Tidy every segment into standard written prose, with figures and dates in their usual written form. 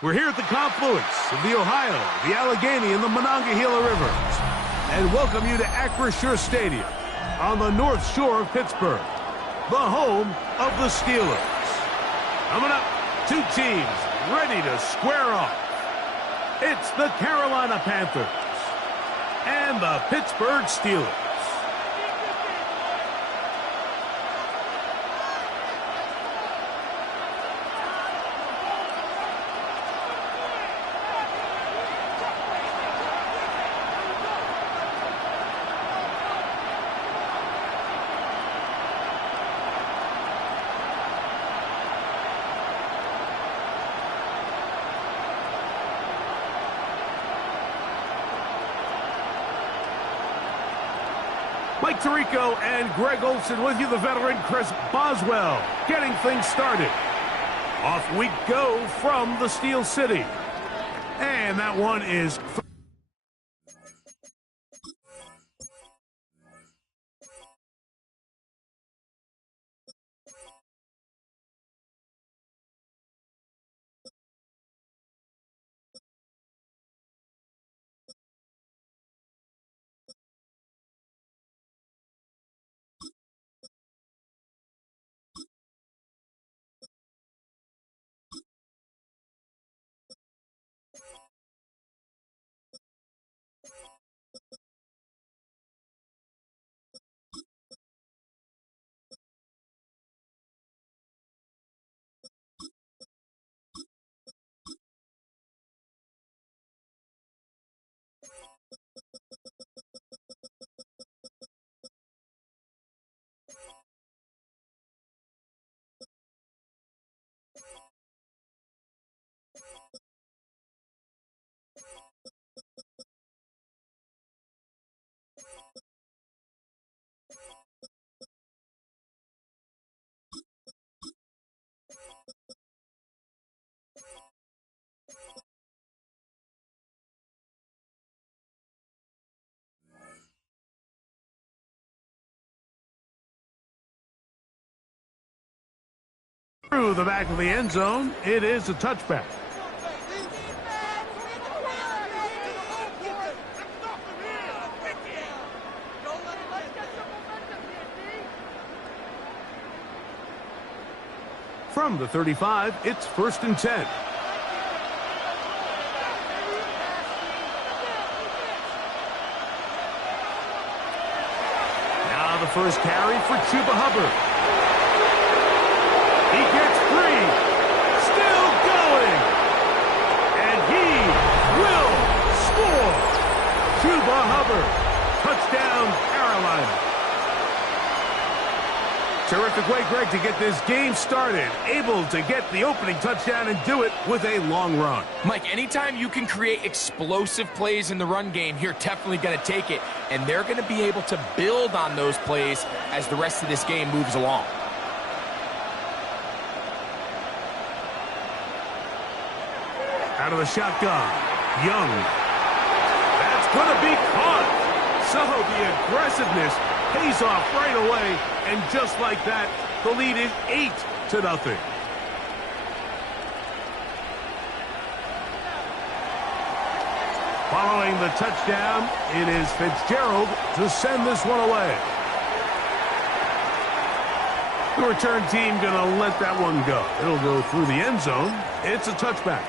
We're here at the confluence of the Ohio, the Allegheny, and the Monongahela Rivers, and welcome you to Acrisure Stadium on the North Shore of Pittsburgh, the home of the Steelers. Coming up, two teams ready to square off. It's the Carolina Panthers and the Pittsburgh Steelers. Mike Tirico and Greg Olson with you, the veteran Chris Boswell, getting things started. Off we go from the Steel City. And that one is... Through the back of the end zone, it is a touchback. From the 35, it's 1st and 10. Now the first carry for Chuba Hubbard. He gets free, still going, and he will score. Chuba Hubbard, touchdown Carolina. Terrific way, Greg, to get this game started. Able to get the opening touchdown and do it with a long run. Mike, anytime you can create explosive plays in the run game, you're definitely going to take it, and they're going to be able to build on those plays as the rest of this game moves along. Out of the shotgun, Young. That's going to be caught. So the aggressiveness pays off right away, and just like that, the lead is 8-0. Following the touchdown, it is Fitzgerald to send this one away. The return team going to let that one go. It'll go through the end zone. It's a touchback.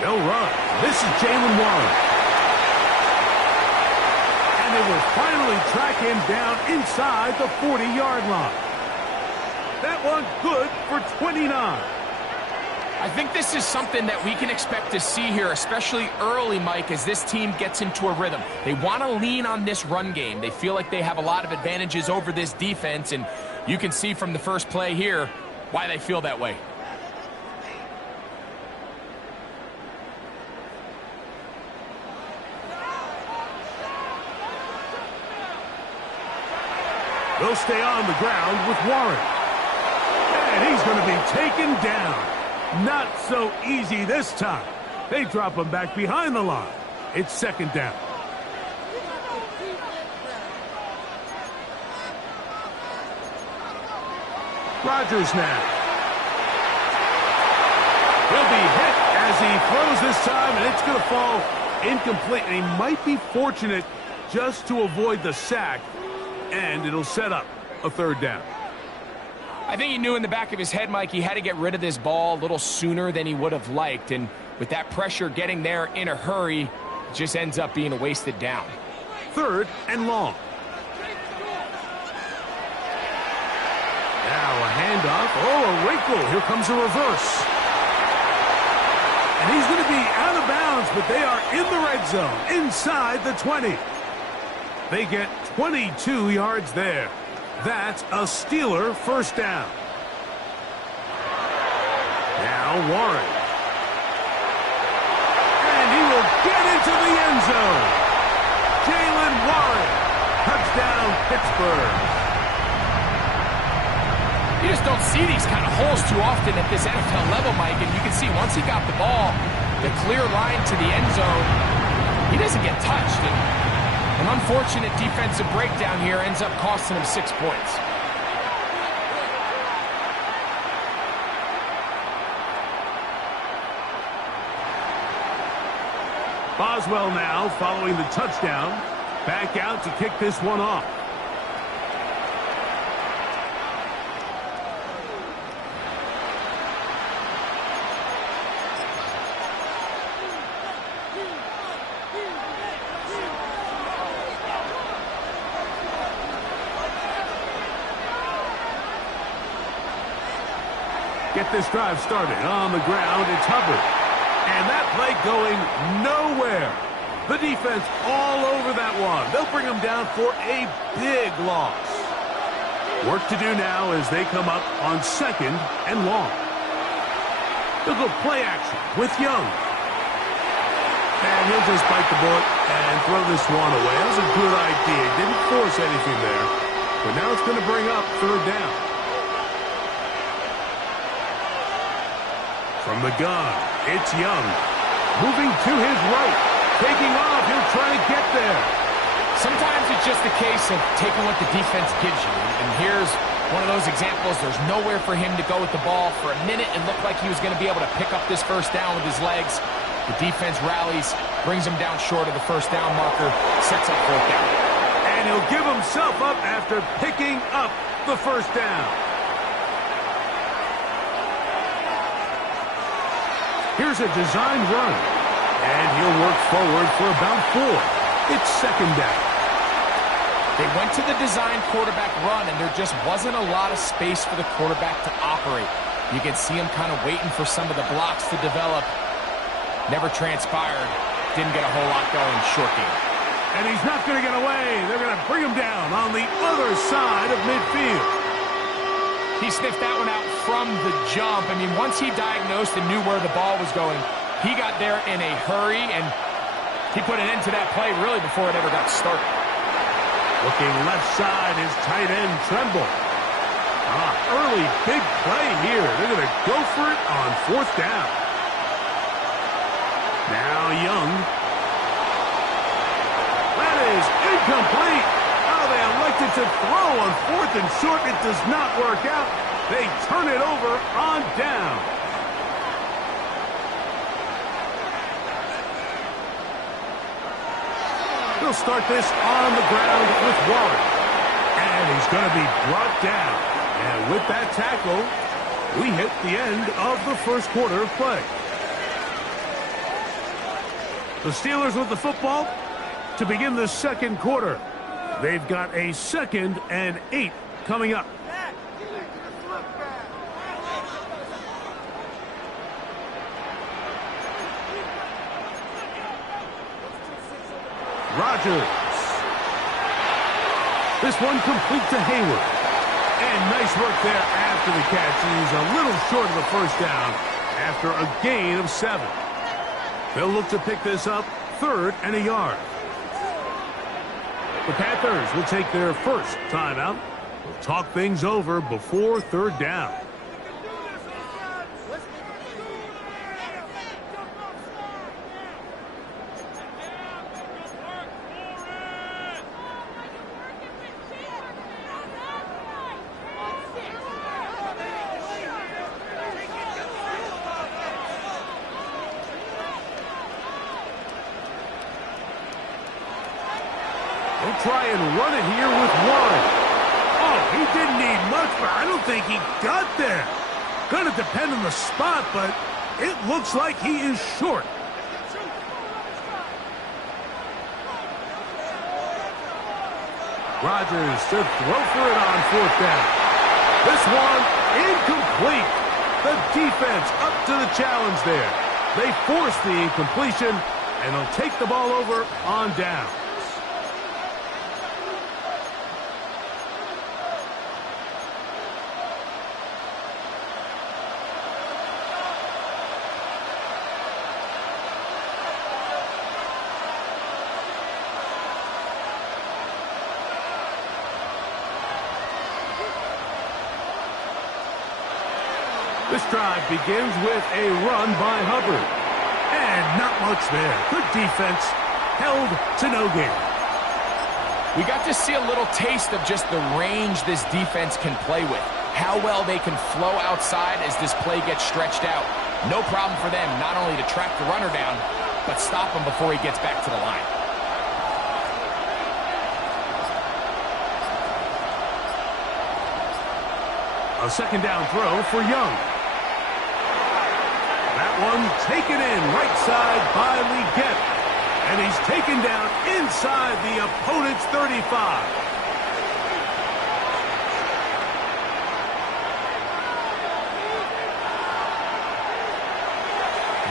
No run. This is Jalen Warren. And they will finally track him down inside the 40-yard line. That one good for 29. I think this is something that we can expect to see here, especially early, Mike, as this team gets into a rhythm. They want to lean on this run game. They feel like they have a lot of advantages over this defense, and you can see from the first play here why they feel that way. They'll stay on the ground with Warren. And he's going to be taken down. Not so easy this time. They drop him back behind the line. It's second down. Rodgers now. He'll be hit as he throws this time, and it's going to fall incomplete. And he might be fortunate just to avoid the sack, and it'll set up a third down. I think he knew in the back of his head, Mike, he had to get rid of this ball a little sooner than he would have liked. And with that pressure getting there in a hurry, it just ends up being a wasted down. Third and long. Now a handoff. Oh, a wrinkle. Here comes a reverse. And he's going to be out of bounds, but they are in the red zone, inside the 20. They get 22 yards there. That's a Steeler first down. Now Warren. And he will get into the end zone. Jalen Warren. Touchdown, Pittsburgh. You just don't see these kind of holes too often at this NFL level, Mike. And you can see once he got the ball, the clear line to the end zone, he doesn't get touched. And an unfortunate defensive breakdown here ends up costing him 6 points. Boswell now following the touchdown. Back out to kick this one off. Get this drive started. On the ground, it's Hubbard. And that play going nowhere. The defense all over that one. They'll bring him down for a big loss. Work to do now as they come up on second and long. They'll go play action with Young. And he'll just bite the bullet and throw this one away. That was a good idea. Didn't force anything there. But now it's going to bring up third down. From the gun, it's Young. Moving to his right. Taking off, he'll try to get there. Sometimes it's just a case of taking what the defense gives you. And here's one of those examples. There's nowhere for him to go with the ball. For a minute, it looked like he was going to be able to pick up this first down with his legs. The defense rallies, brings him down short of the first down marker, sets up fourth down. And he'll give himself up after picking up the first down. Here's a design run. And he'll work forward for about 4. It's second down. They went to the design quarterback run, and there just wasn't a lot of space for the quarterback to operate. You can see him kind of waiting for some of the blocks to develop. Never transpired. Didn't get a whole lot going. Short game. And he's not going to get away. They're going to bring him down on the other side of midfield. He sniffed that one out from the jump. I mean, once he diagnosed and knew where the ball was going, he got there in a hurry, and he put an end to that play really before it ever got started. Looking left side is tight end Tremble. Early big play here. They're going to go for it on fourth down. Now Young. That is incomplete. They elected to throw on fourth and short. It does not work out. They turn it over on down. They'll start this on the ground with Warren. And he's going to be brought down. And with that tackle, we hit the end of the first quarter of play. The Steelers with the football to begin the second quarter. They've got a 2nd and 8 coming up. Rodgers. This one complete to Hayward. And nice work there after the catch. He's a little short of the first down after a gain of 7. They'll look to pick this up 3rd and a yard. The Panthers will take their first timeout. We'll talk things over before third down. He'll try and run it here with one. Oh, he didn't need much, but I don't think he got there. Gonna depend on the spot, but it looks like he is short. Rodgers to throw for it on fourth down. This one incomplete. The defense up to the challenge there. They force the incompletion, and they'll take the ball over on downs. This drive begins with a run by Hubbard. And not much there. Good defense. Held to no gain. We got to see a little taste of just the range this defense can play with. How well they can flow outside as this play gets stretched out. No problem for them not only to track the runner down, but stop him before he gets back to the line. A second down throw for Young. That one taken in right side by Leggett. And he's taken down inside the opponent's 35.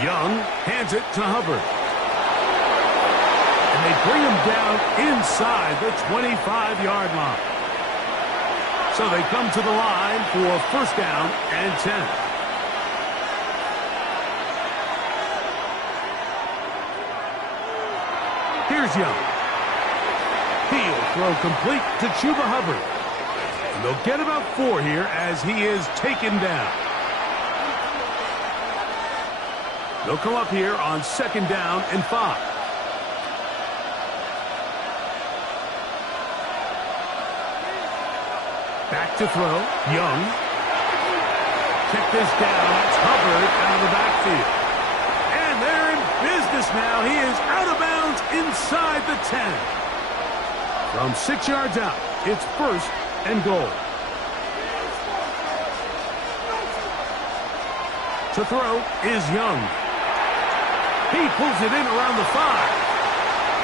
Young hands it to Hubbard. And they bring him down inside the 25-yard line. So they come to the line for first down and 10. Here's Young. He'll throw complete to Chuba Hubbard. And they'll get about 4 here as he is taken down. They'll come up here on second down and 5. Back to throw. Young. Check this down. It's Hubbard out of the backfield. And they're in business now. He is out of bounds inside the 10. From 6 yards out, it's first and goal. To throw is Young. He pulls it in around the 5.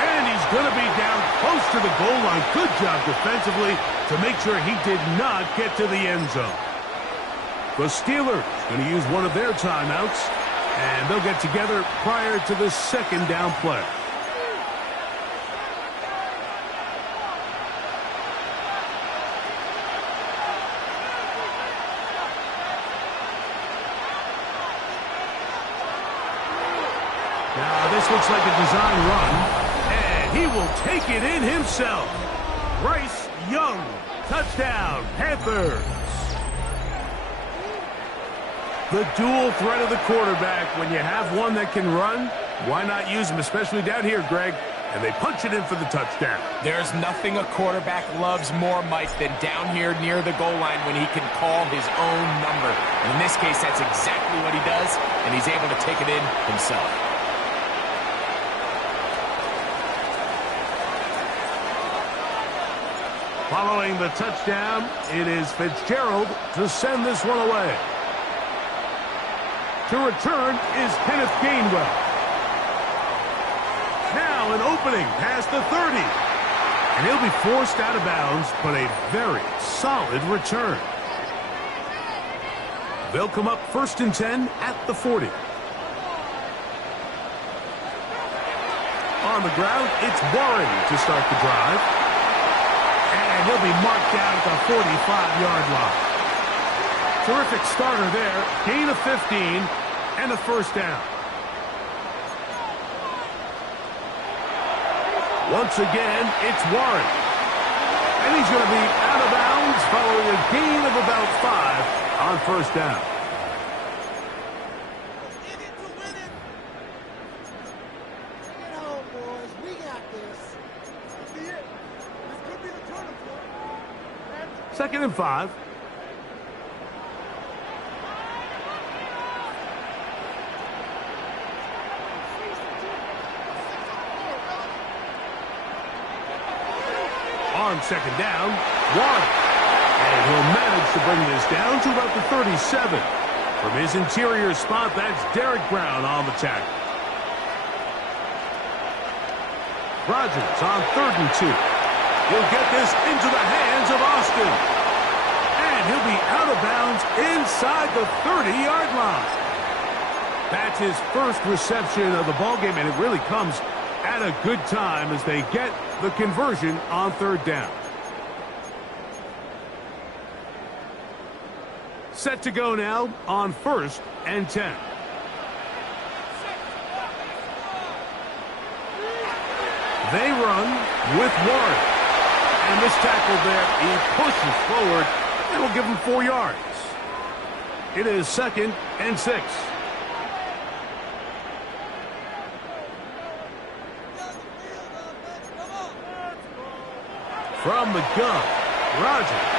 And he's going to be down close to the goal line. Good job defensively to make sure he did not get to the end zone. The Steelers going to use one of their timeouts. And they'll get together prior to the second down play. Now this looks like a design run. And he will take it in himself. Bryce Young. Touchdown, Panthers. The dual threat of the quarterback. When you have one that can run, why not use him, especially down here, Greg? And they punch it in for the touchdown. There's nothing a quarterback loves more, Mike, than down here near the goal line when he can call his own number. And in this case, that's exactly what he does, and he's able to take it in himself. Following the touchdown, it is Fitzgerald to send this one away. To return is Kenneth Gainwell. Now an opening past the 30. And he'll be forced out of bounds, but a very solid return. They'll come up first and 10 at the 40. On the ground, it's Warren to start the drive. And he'll be marked down at the 45-yard line. Terrific starter there. Gain of 15 and a first down. Once again, it's Warren. And he's going to be out of bounds following a gain of about 5 on first down. Second and 5. On second down, Warren. And he'll manage to bring this down to about the 37. From his interior spot, that's Derek Brown on the tackle. Rodgers on 3rd and 2. He'll get this into the hands of Austin. And he'll be out of bounds inside the 30-yard line. That's his first reception of the ballgame, and it really comes at a good time as they get the conversion on 3rd down. Set to go now on 1st and 10. They run with Warren. And this tackle there, he pushes forward. It'll give him 4 yards. It is 2nd and 6. From the gun, Rodgers.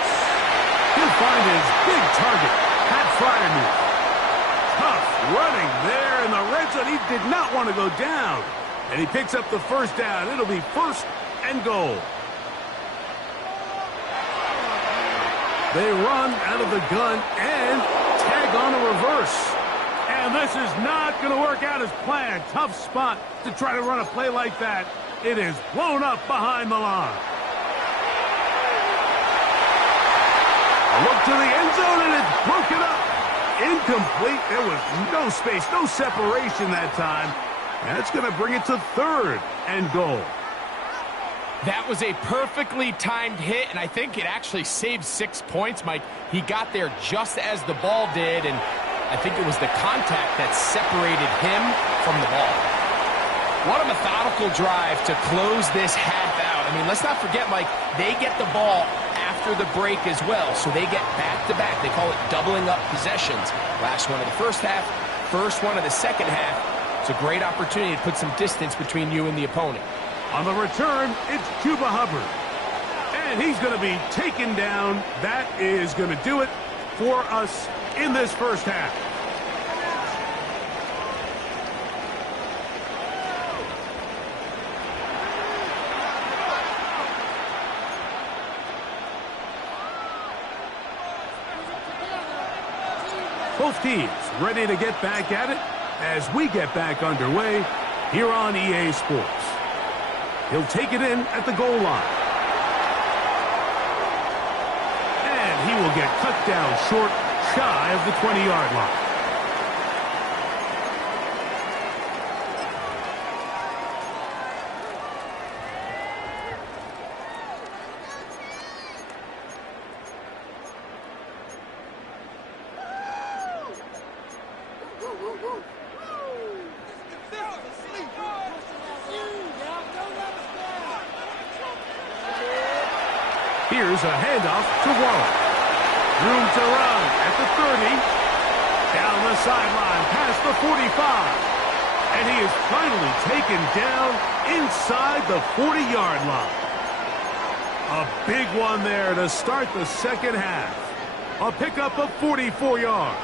He'll find his big target, Pat Fryermuth. Tough running there in the red zone. He did not want to go down. And he picks up the 1st down. It'll be 1st and goal. They run out of the gun and tag on a reverse. And this is not going to work out as planned. Tough spot to try to run a play like that. It is blown up behind the line. A look to the end zone, and it's broken up. Incomplete. There was no space, no separation that time. That's going to bring it to 3rd and goal. That was a perfectly timed hit, and I think it actually saved 6 points, Mike. He got there just as the ball did, and I think it was the contact that separated him from the ball. What a methodical drive to close this half out. I mean, let's not forget, Mike, they get the ball after the break as well, so they get back-to-back. They call it doubling up possessions. Last one of the first half, first one of the second half. It's a great opportunity to put some distance between you and the opponent. On the return, it's Chuba Hubbard. And he's going to be taken down. That is going to do it for us in this first half. Both teams ready to get back at it as we get back underway here on EA Sports. He'll take it in at the goal line. And he will get cut down short, shy of the 20-yard line. Here's a handoff to Wallace. Room to run at the 30. Down the sideline past the 45. And he is finally taken down inside the 40-yard line. A big one there to start the second half. A pickup of 44 yards.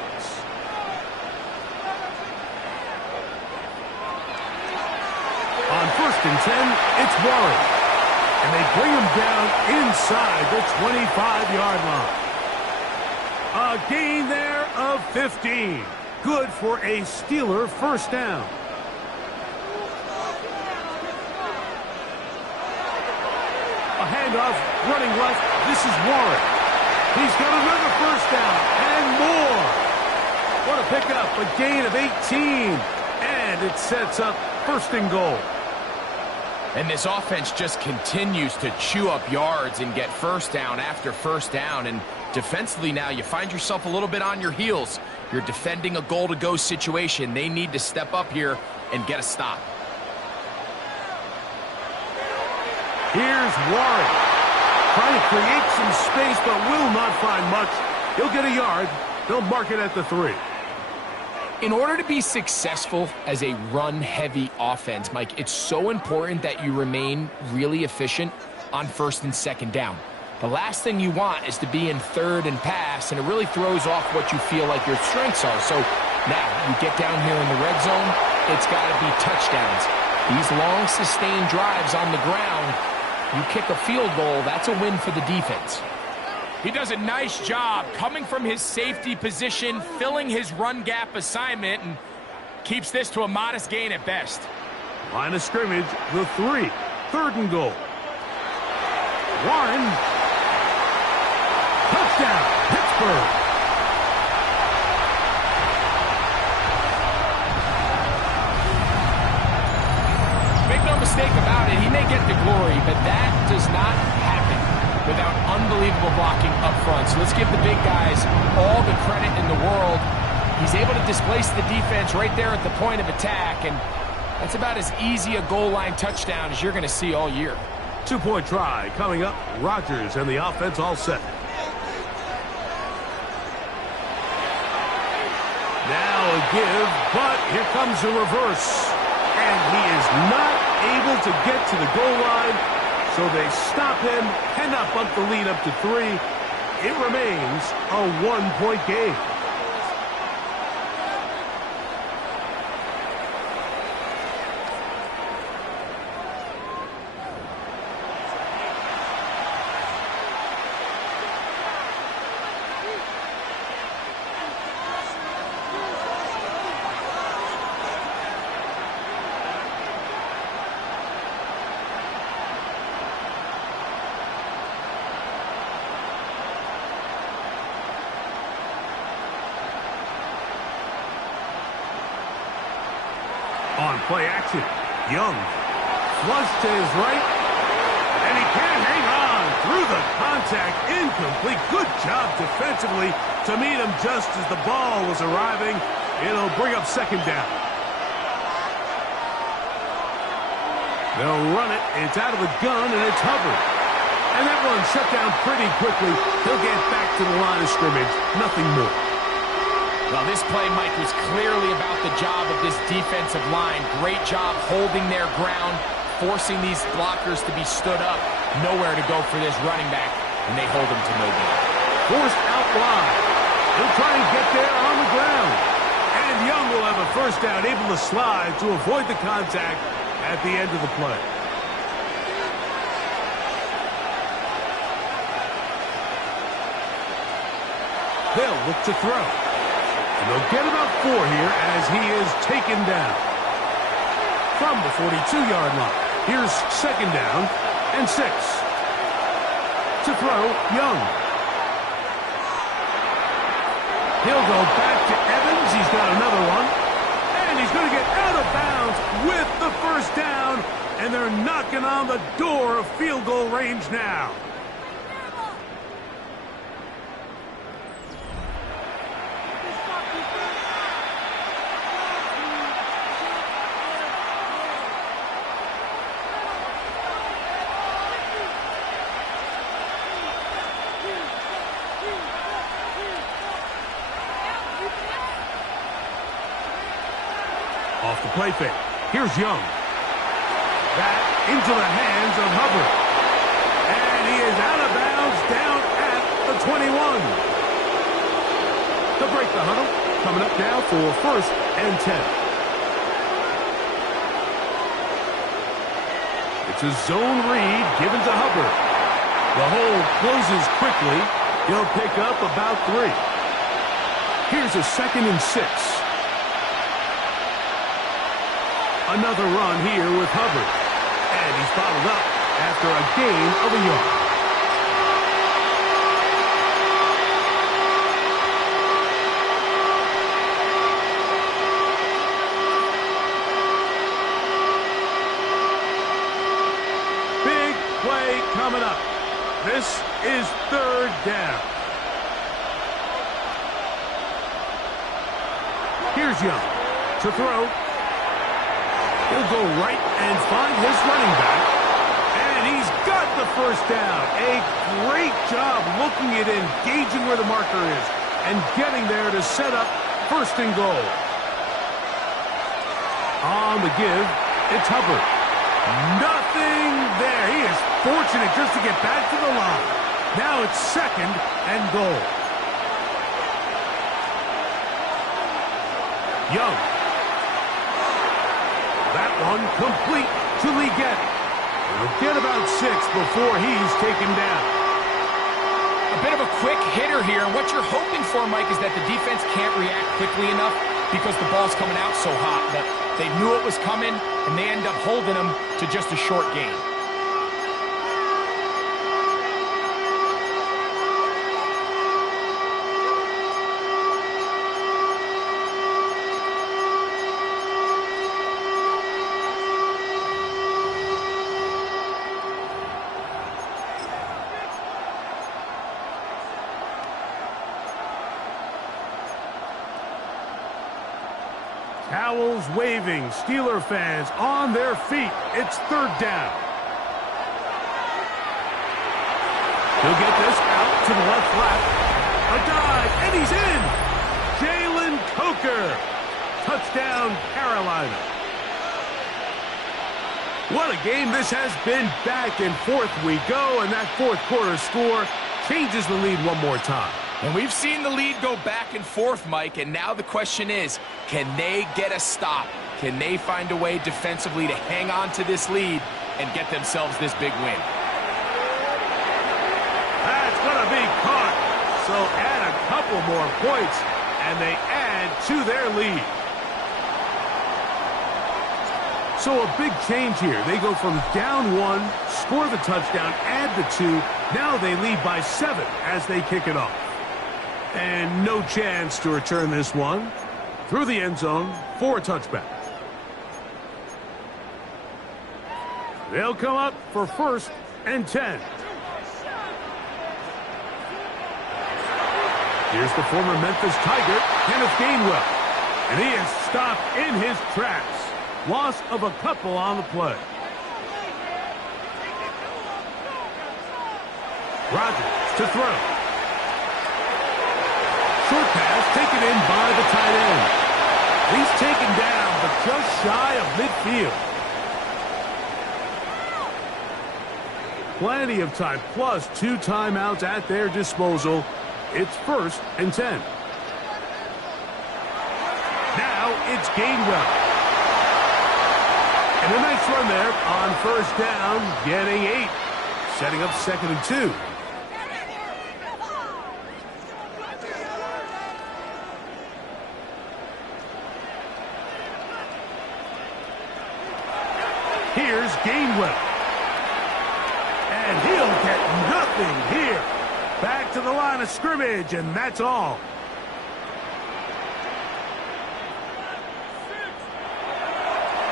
On 1st and 10, it's Warren. And they bring him down inside the 25-yard line. A gain there of 15. Good for a Steeler first down. A handoff, running left. This is Warren. He's got another first down and more. What a pickup, a gain of 18. And it sets up 1st and goal. And this offense just continues to chew up yards and get first down after first down. And defensively now, you find yourself a little bit on your heels. You're defending a goal-to-go situation. They need to step up here and get a stop. Here's Warren. Trying to create some space, but will not find much. He'll get a yard. They'll mark it at the 3. In order to be successful as a run-heavy offense, Mike, it's so important that you remain really efficient on 1st and 2nd down. The last thing you want is to be in 3rd and pass, and it really throws off what you feel like your strengths are. So now you get down here in the red zone, it's got to be touchdowns. These long, sustained drives on the ground, You kick a field goal, that's a win for the defense. He does a nice job coming from his safety position, filling his run gap assignment, and keeps this to a modest gain at best. Line of scrimmage, the 3. 3rd and goal. Warren. Touchdown, Pittsburgh. Make no mistake about it, he may get the glory, but that does not happen without unbelievable blocking up front. So let's give the big guys all the credit in the world. He's able to displace the defense right there at the point of attack, and that's about as easy a goal line touchdown as you're going to see all year. 2-point try coming up. Rodgers and the offense all set. Now a give, but here comes a reverse. And he is not able to get to the goal line, so they stop him, cannot bump the lead up to 3. It remains a 1-point game. On play action, Young, flush to his right, and he can't hang on through the contact, incomplete. Good job defensively to meet him just as the ball was arriving. It'll bring up 2nd down. They'll run it, it's out of the gun, and it's Hubbard. And that one shut down pretty quickly. He'll get back to the line of scrimmage, nothing more. Well, this play, Mike, was clearly about the job of this defensive line. Great job holding their ground, forcing these blockers to be stood up. Nowhere to go for this running back, and they hold him to no gain. Forced out wide. He'll try and get there on the ground. And Young will have a 1st down, able to slide to avoid the contact at the end of the play. They'll look to throw. And they'll get about 4 here as he is taken down. From the 42-yard line. Here's 2nd down and 6. To throw, Young. He'll go back to Evans. He's got another one. And he's going to get out of bounds with the 1st down. And they're knocking on the door of field goal range now. Off the play fake. Here's Young. Back into the hands of Hubbard. And he is out of bounds down at the 21. To break the huddle. Coming up now for 1st and 10. It's a zone read given to Hubbard. The hole closes quickly. He'll pick up about 3. Here's a 2nd and 6. Another run here with Hubbard. And he's bottled up after a gain of a yard. Big play coming up. This is 3rd down. Here's Young to throw. He'll go right and find his running back. And he's got the 1st down. A great job looking at engaging where the marker is and getting there to set up 1st and goal. On the give, it's Hubbard. Nothing there. He is fortunate just to get back to the line. Now it's 2nd and goal. Young. That one complete to Lee Getty. He'll get about 6 before he's taken down. A bit of a quick hitter here. What you're hoping for, Mike, is that the defense can't react quickly enough because the ball's coming out so hot. But they knew it was coming, and they end up holding them to just a short gain. Towels waving, Steeler fans on their feet. It's 3rd down. He'll get this out to the left flat. A dive, and he's in. Jalen Coker. Touchdown, Carolina. What a game this has been. Back and forth we go, and that 4th quarter score changes the lead one more time. And we've seen the lead go back and forth, Mike, and now the question is, can they get a stop? Can they find a way defensively to hang on to this lead and get themselves this big win? That's going to be caught. So add a couple more points, and they add to their lead. So a big change here. They go from down 1, score the touchdown, add the 2. Now they lead by 7 as they kick it off. And no chance to return this one through the end zone for a touchback. They'll come up for 1st and 10. Here's the former Memphis Tiger, Kenneth Gainwell. And he is stopped in his tracks. Loss of a couple on the play. Rodgers to throw. Short pass taken in by the tight end. He's taken down, but just shy of midfield. Plenty of time, plus 2 timeouts at their disposal. It's 1st and 10. Now it's Gainwell. And a nice run there on 1st down, getting 8. Setting up 2nd and 2. Here's Gainwell. And he'll get nothing here. Back to the line of scrimmage, and that's all.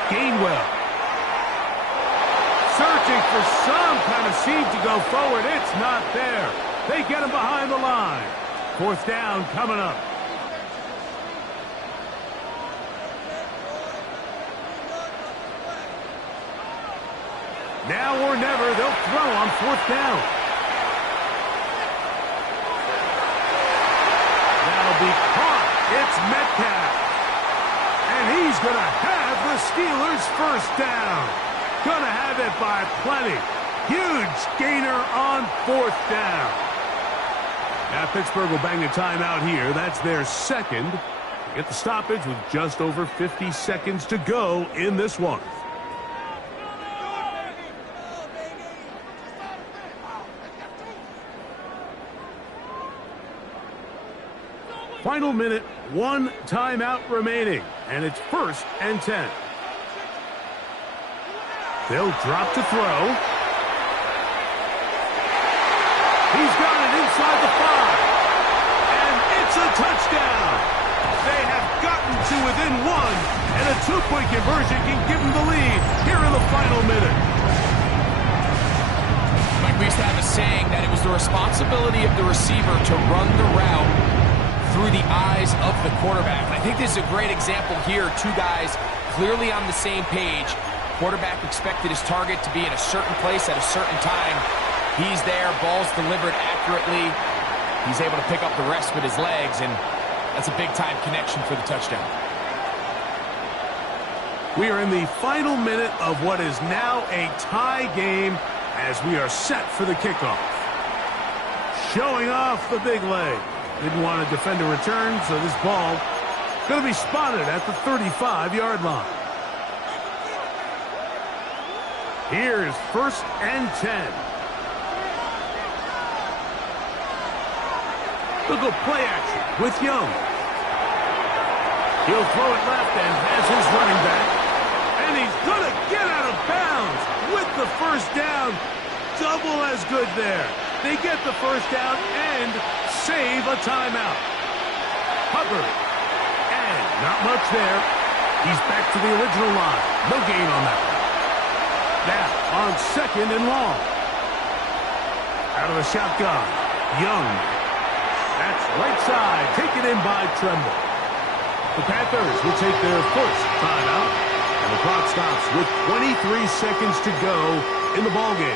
Gainwell. Searching for some kind of seam to go forward. It's not there. They get him behind the line. 4th down coming up. Now or never, they'll throw on 4th down. That'll be caught. It's Metcalf. And he's going to have the Steelers' 1st down. Going to have it by plenty. Huge gainer on 4th down. Now Pittsburgh will bang a timeout here. That's their 2nd. Get the stoppage with just over 50 seconds to go in this one. Final minute, 1 timeout remaining, and it's 1st and 10. They'll drop to throw. He's got it inside the 5, and it's a touchdown. They have gotten to within 1, and a 2-point conversion can give them the lead here in the final minute. Mike, we used to have a saying that it was the responsibility of the receiver to run the route through the eyes of the quarterback. And I think this is a great example here. 2 guys clearly on the same page. Quarterback expected his target to be in a certain place at a certain time. He's there, ball's delivered accurately. He's able to pick up the rest with his legs, and that's a big-time connection for the touchdown. We are in the final minute of what is now a tie game as we are set for the kickoff. Showing off the big leg. Didn't want to defend a return, so this ball going to be spotted at the 35-yard line. Here's 1st and 10. They'll go play action with Young. He'll throw it left and has his running back. And he's going to get out of bounds with the 1st down. Double as good there. They get the 1st down and save a timeout. Hubbard. And not much there. He's back to the original line. No gain on that one. Now on 2nd and long. Out of the shotgun. Young. That's right side. Taken in by Tremble. The Panthers will take their 1st timeout. And the clock stops with 23 seconds to go in the ballgame.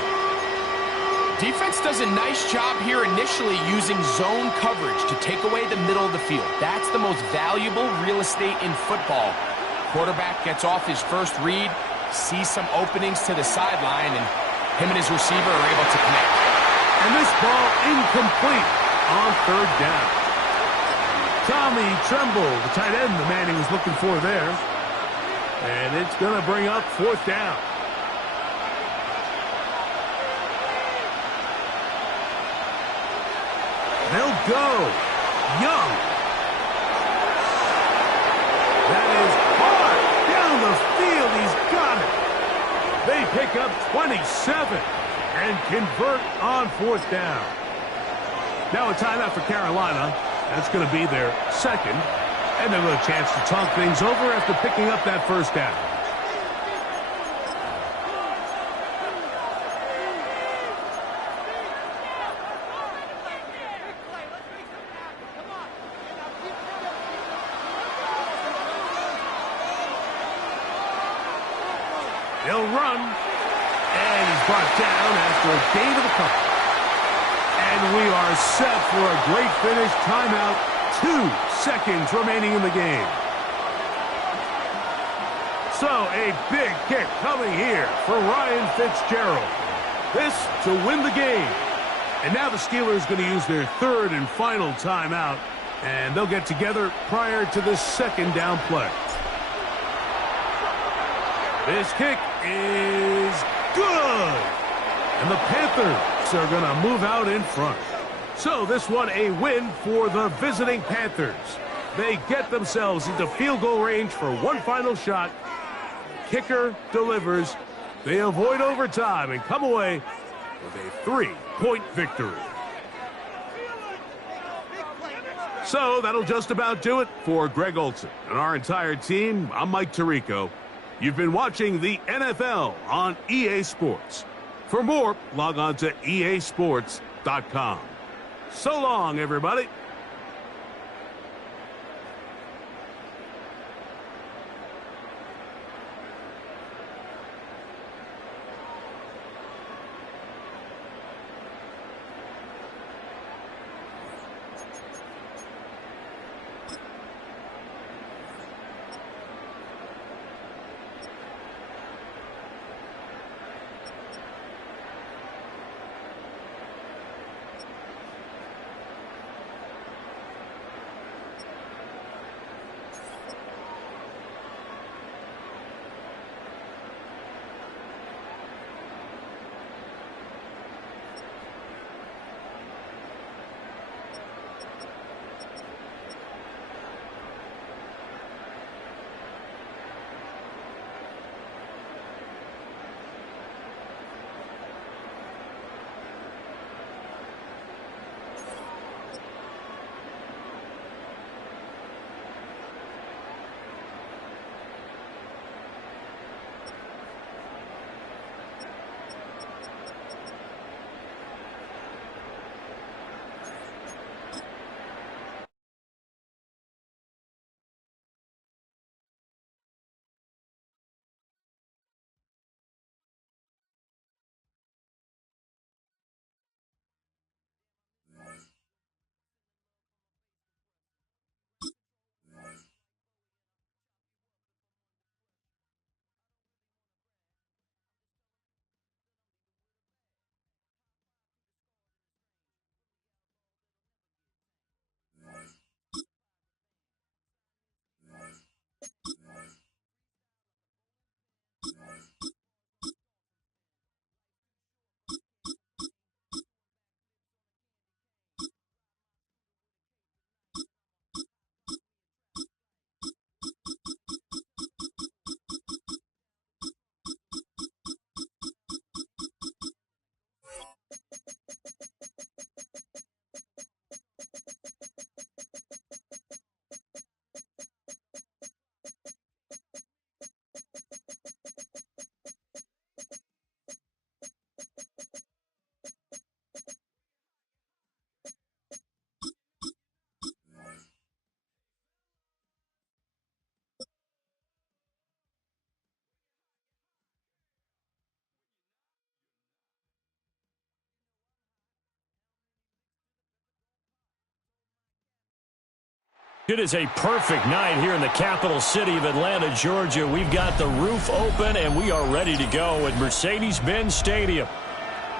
Defense does a nice job here initially using zone coverage to take away the middle of the field. That's the most valuable real estate in football. Quarterback gets off his first read, sees some openings to the sideline, and him and his receiver are able to connect. And this ball incomplete on 3rd down. Tommy Tremble, the tight end the man he was looking for there. And it's going to bring up 4th down. They'll go. Young. That is hard. Down the field. He's got it. They pick up 27 and convert on 4th down. Now a timeout for Carolina. That's going to be their 2nd. And they'll have a chance to talk things over after picking up that 1st down. He'll run, and he's brought down after a gain of a couple. And we are set for a great finish. Timeout, 2 seconds remaining in the game. So a big kick coming here for Ryan Fitzgerald. This to win the game. And now the Steelers going to use their 3rd and final timeout. And they'll get together prior to this 2nd down play. This kick is good. And the Panthers are going to move out in front. So this one a win for the visiting Panthers. They get themselves into field goal range for one final shot. Kicker delivers. They avoid overtime and come away with a 3-point victory. So that'll just about do it for Greg Olson and our entire team. I'm Mike Tirico. You've been watching the NFL on EA Sports. For more, log on to easports.com. So long, everybody. It is a perfect night here in the capital city of Atlanta, Georgia. We've got the roof open, and we are ready to go at Mercedes-Benz Stadium.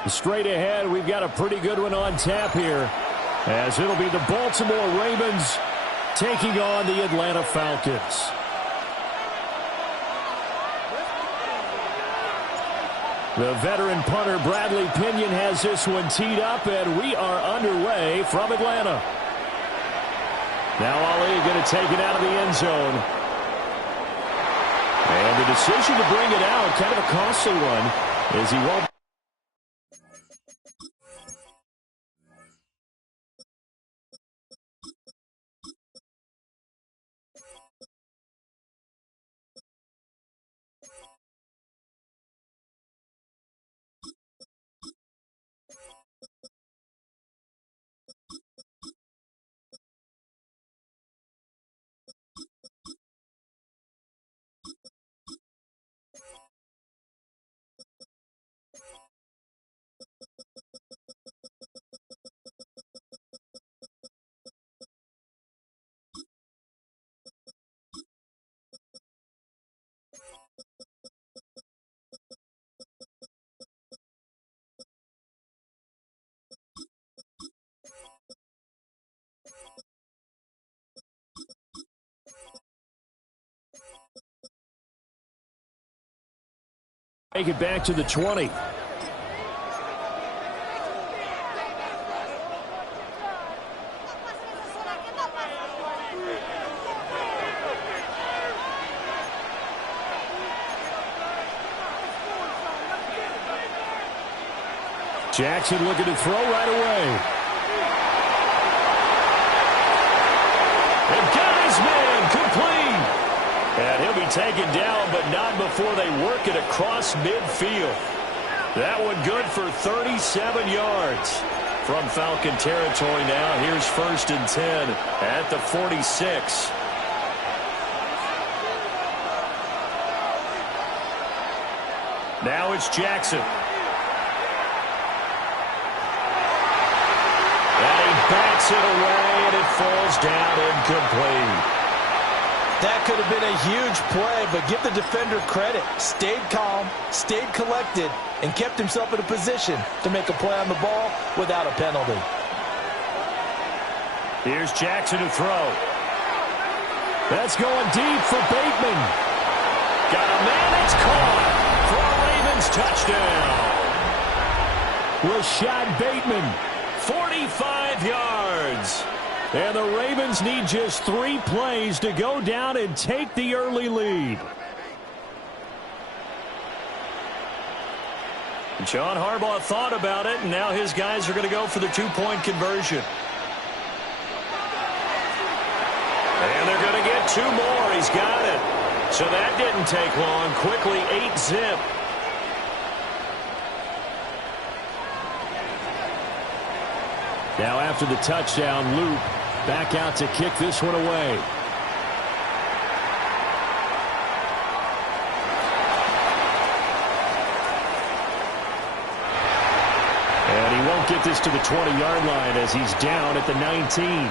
Straight ahead, we've got a pretty good one on tap here, as it'll be the Baltimore Ravens taking on the Atlanta Falcons. The veteran punter Bradley Pinion has this one teed up, and we are underway from Atlanta. Now Ali going to take it out of the end zone. And the decision to bring it out, kind of a costly one, as he won't. Take it back to the 20. Jackson looking to throw right away. And got his man complete. And he'll be taken down, but not before they work it across midfield. That one good for 37 yards. From Falcon territory now, here's 1st and 10 at the 46. Now it's Jackson. And he bats it away, and it falls down incomplete. That could have been a huge play, but give the defender credit. Stayed calm, stayed collected, and kept himself in a position to make a play on the ball without a penalty. Here's Jackson to throw. That's going deep for Bateman. Got a man, it's caught for a Ravens touchdown. Rashad Bateman, 45 yards. And the Ravens need just 3 plays to go down and take the early lead. John Harbaugh thought about it, and now his guys are going to go for the 2-point conversion. And they're going to get 2 more. He's got it. So that didn't take long. Quickly, 8-zip. Now after the touchdown, Luke back out to kick this one away. And he won't get this to the 20-yard line as he's down at the 19.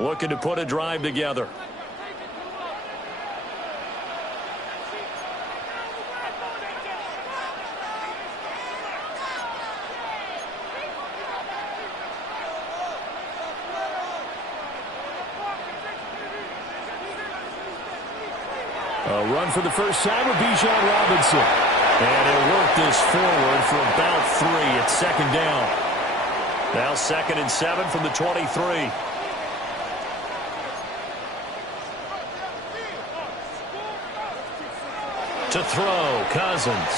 Looking to put a drive together. A run for the first time with Bijan Robinson. And he'll work this forward for about 3 at 2nd down. Now 2nd and 7 from the 23. To throw, Cousins.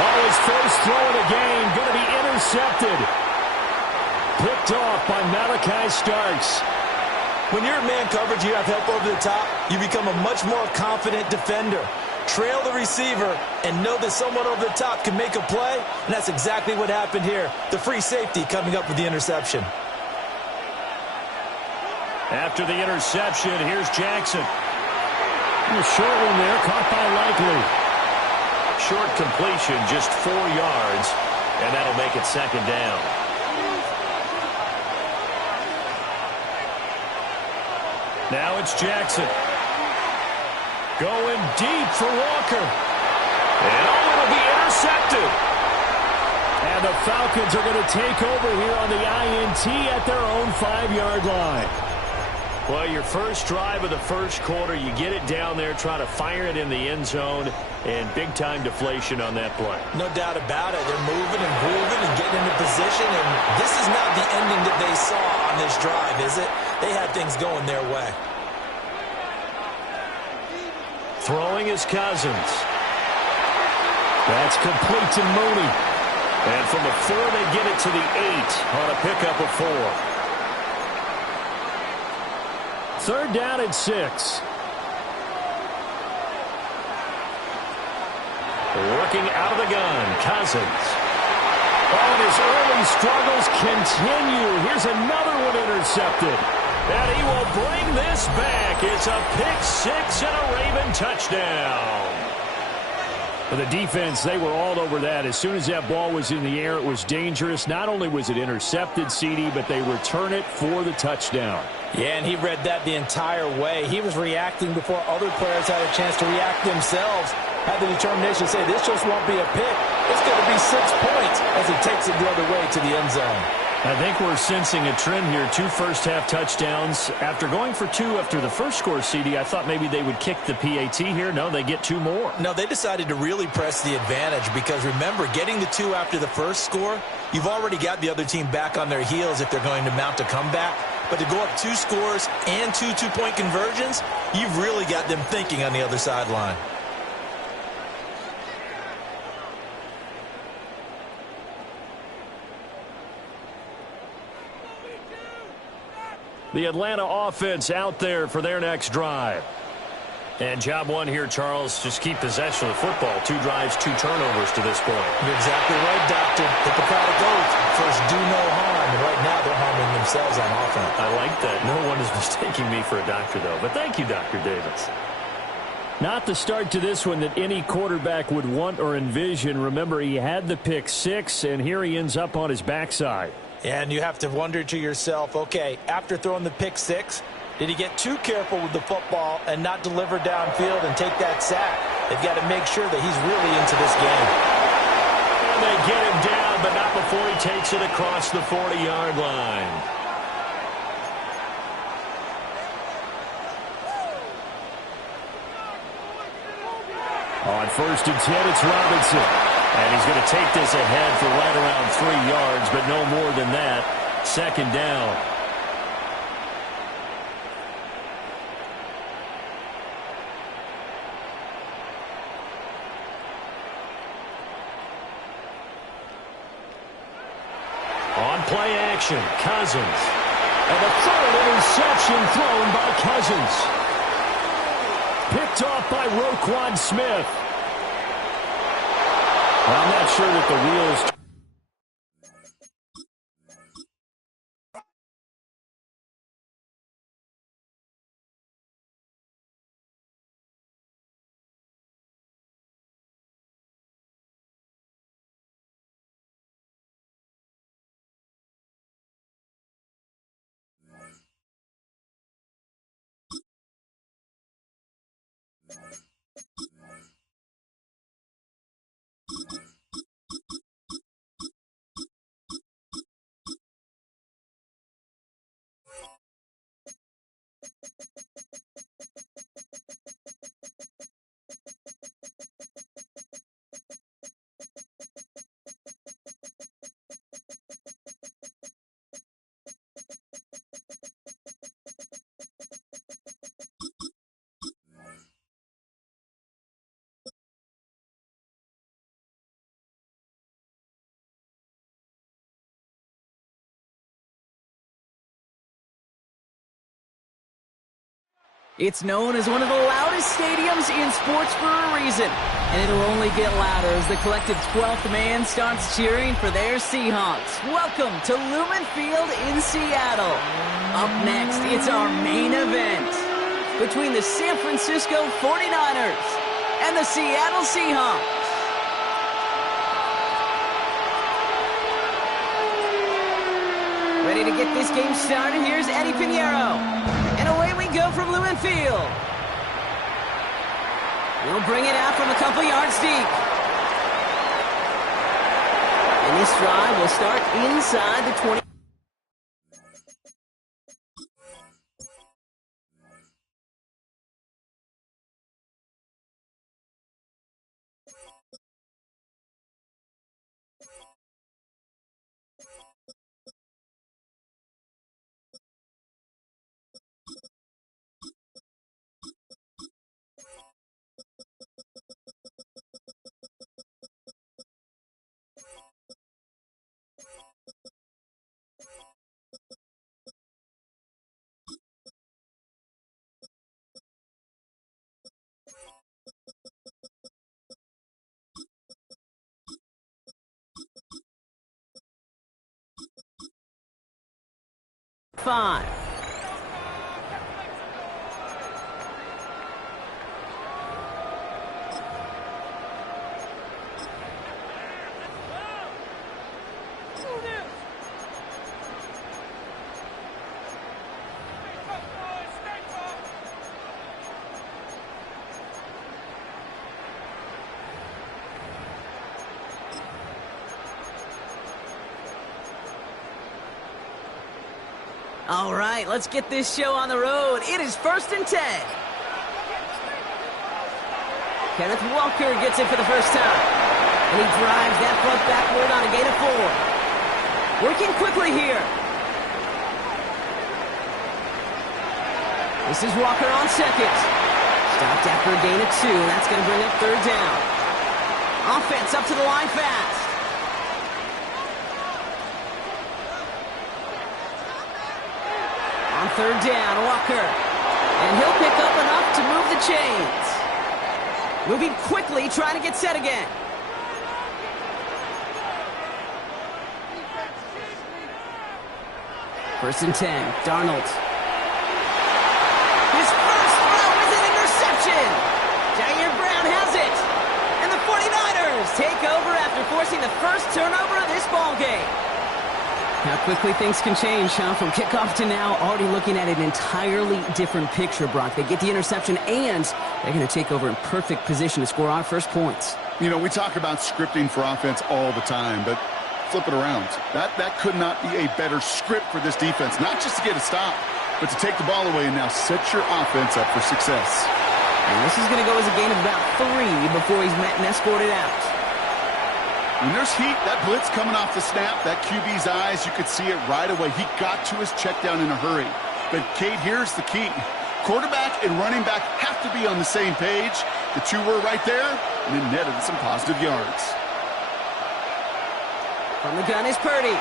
Oh, his first throw of the game going to be intercepted. Picked off by Malachi Starks. When you're in man coverage, you have help over the top, you become a much more confident defender. Trail the receiver and know that someone over the top can make a play, and that's exactly what happened here. The free safety coming up with the interception. After the interception, here's Jackson. A short one there, caught by Likely. Short completion, just 4 yards, and that'll make it second down. Now it's Jackson. Going deep for Walker. And it'll be intercepted. And the Falcons are going to take over here on the INT at their own 5-yard line. Well, your first drive of the first quarter, you get it down there, try to fire it in the end zone, and big-time deflation on that play. No doubt about it. They're moving and grooving and getting into position, and this is not the ending that they saw on this drive, is it? They had things going their way. Throwing is Cousins. That's complete to Mooney. And from the 4, they get it to the 8 on a pickup of 4. 3rd down and 6. Working out of the gun, Cousins. Oh, and his early struggles continue. Here's another one intercepted. And he will bring this back. It's a pick-6 and a Raven touchdown. For the defense, they were all over that. As soon as that ball was in the air, it was dangerous. Not only was it intercepted, CD, but they return it for the touchdown. Yeah, and he read that the entire way. He was reacting before other players had a chance to react themselves. Had the determination to say, this just won't be a pick. It's going to be 6 points as he takes it the other way to the end zone. I think we're sensing a trend here. 2 first-half touchdowns. After going for 2 after the first score, CD, I thought maybe they would kick the PAT here. No, they get 2 more. No, they decided to really press the advantage because, remember, getting the 2 after the first score, you've already got the other team back on their heels if they're going to mount a comeback. But to go up 2 scores and 2 two-point conversions, you've really got them thinking on the other sideline. The Atlanta offense out there for their next drive. And job one here, Charles, just keep possession of the football. 2 drives, 2 turnovers to this point. You're exactly right, Doctor. Hippocratic oath. First, do no harm. And right now, they're harming themselves on offense. I like that. No one is mistaking me for a doctor, though. But thank you, Dr. Davis. Not the start to this one that any quarterback would want or envision. Remember, he had the pick 6, and here he ends up on his backside. And you have to wonder to yourself, okay, after throwing the pick 6, did he get too careful with the football and not deliver downfield and take that sack? They've got to make sure that he's really into this game. And they get him down, but not before he takes it across the 40-yard line. On 1st and 10, it's Robinson. And he's going to take this ahead for right around 3 yards, but no more than that. 2nd down. On play action, Cousins. And a 3rd interception thrown by Cousins. Picked off by Roquan Smith. I'm not sure that the wheels... It's known as one of the loudest stadiums in sports for a reason. And it'll only get louder as the collective 12th man starts cheering for their Seahawks. Welcome to Lumen Field in Seattle. Up next, it's our main event between the San Francisco 49ers and the Seattle Seahawks. Ready to get this game started? Here's Eddie Pinheiro. And away we go from Lumen Field. We'll bring it out from a couple yards deep. And this drive will start inside the 20. Five. All right, let's get this show on the road. It is 1st and 10. Kenneth Walker gets it for the first time. And he drives that front backward on a gain of 4. Working quickly here. This is Walker on second. Stopped after a gain of 2. That's going to bring up 3rd down. Offense up to the line fast. On 3rd down, Walker. And he'll pick up enough to move the chains. Moving quickly, trying to get set again. First and 10, Darnold. His first throw is an interception. Jair Brown has it. And the 49ers take over after forcing the first turnover of this ballgame. How quickly things can change, huh? From kickoff to now, already looking at an entirely different picture, Brock. They get the interception, and they're going to take over in perfect position to score our first points. You know, we talk about scripting for offense all the time, but flip it around. That could not be a better script for this defense, not just to get a stop, but to take the ball away and now set your offense up for success. And this is going to go as a gain of about 3 before he's met and escorted out. When there's heat, that blitz coming off the snap, that QB's eyes, you could see it right away. He got to his check down in a hurry. But, Kate, here's the key. Quarterback and running back have to be on the same page. The two were right there, and it netted some positive yards. From the gun is Purdy.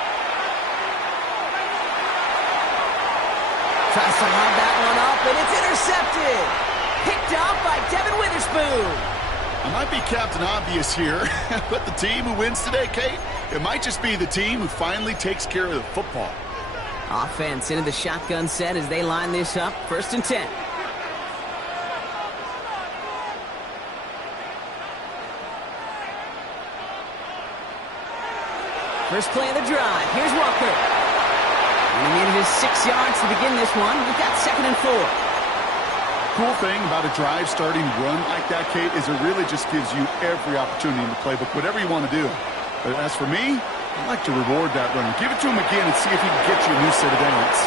Tries to lob that one up, and it's intercepted. Picked off by Devin Witherspoon. I might be Captain Obvious here, but the team who wins today, Kate, it might just be the team who finally takes care of the football. Offense into the shotgun set as they line this up. 1st and 10. First play of the drive. Here's Walker. And he needed his 6 yards to begin this one. We've got 2nd and 4. Cool thing about a drive starting run like that, Kate, is it really just gives you every opportunity in the playbook, whatever you want to do. But as for me, I'd like to reward that runner. Give it to him again and see if he can get you a new set of downs.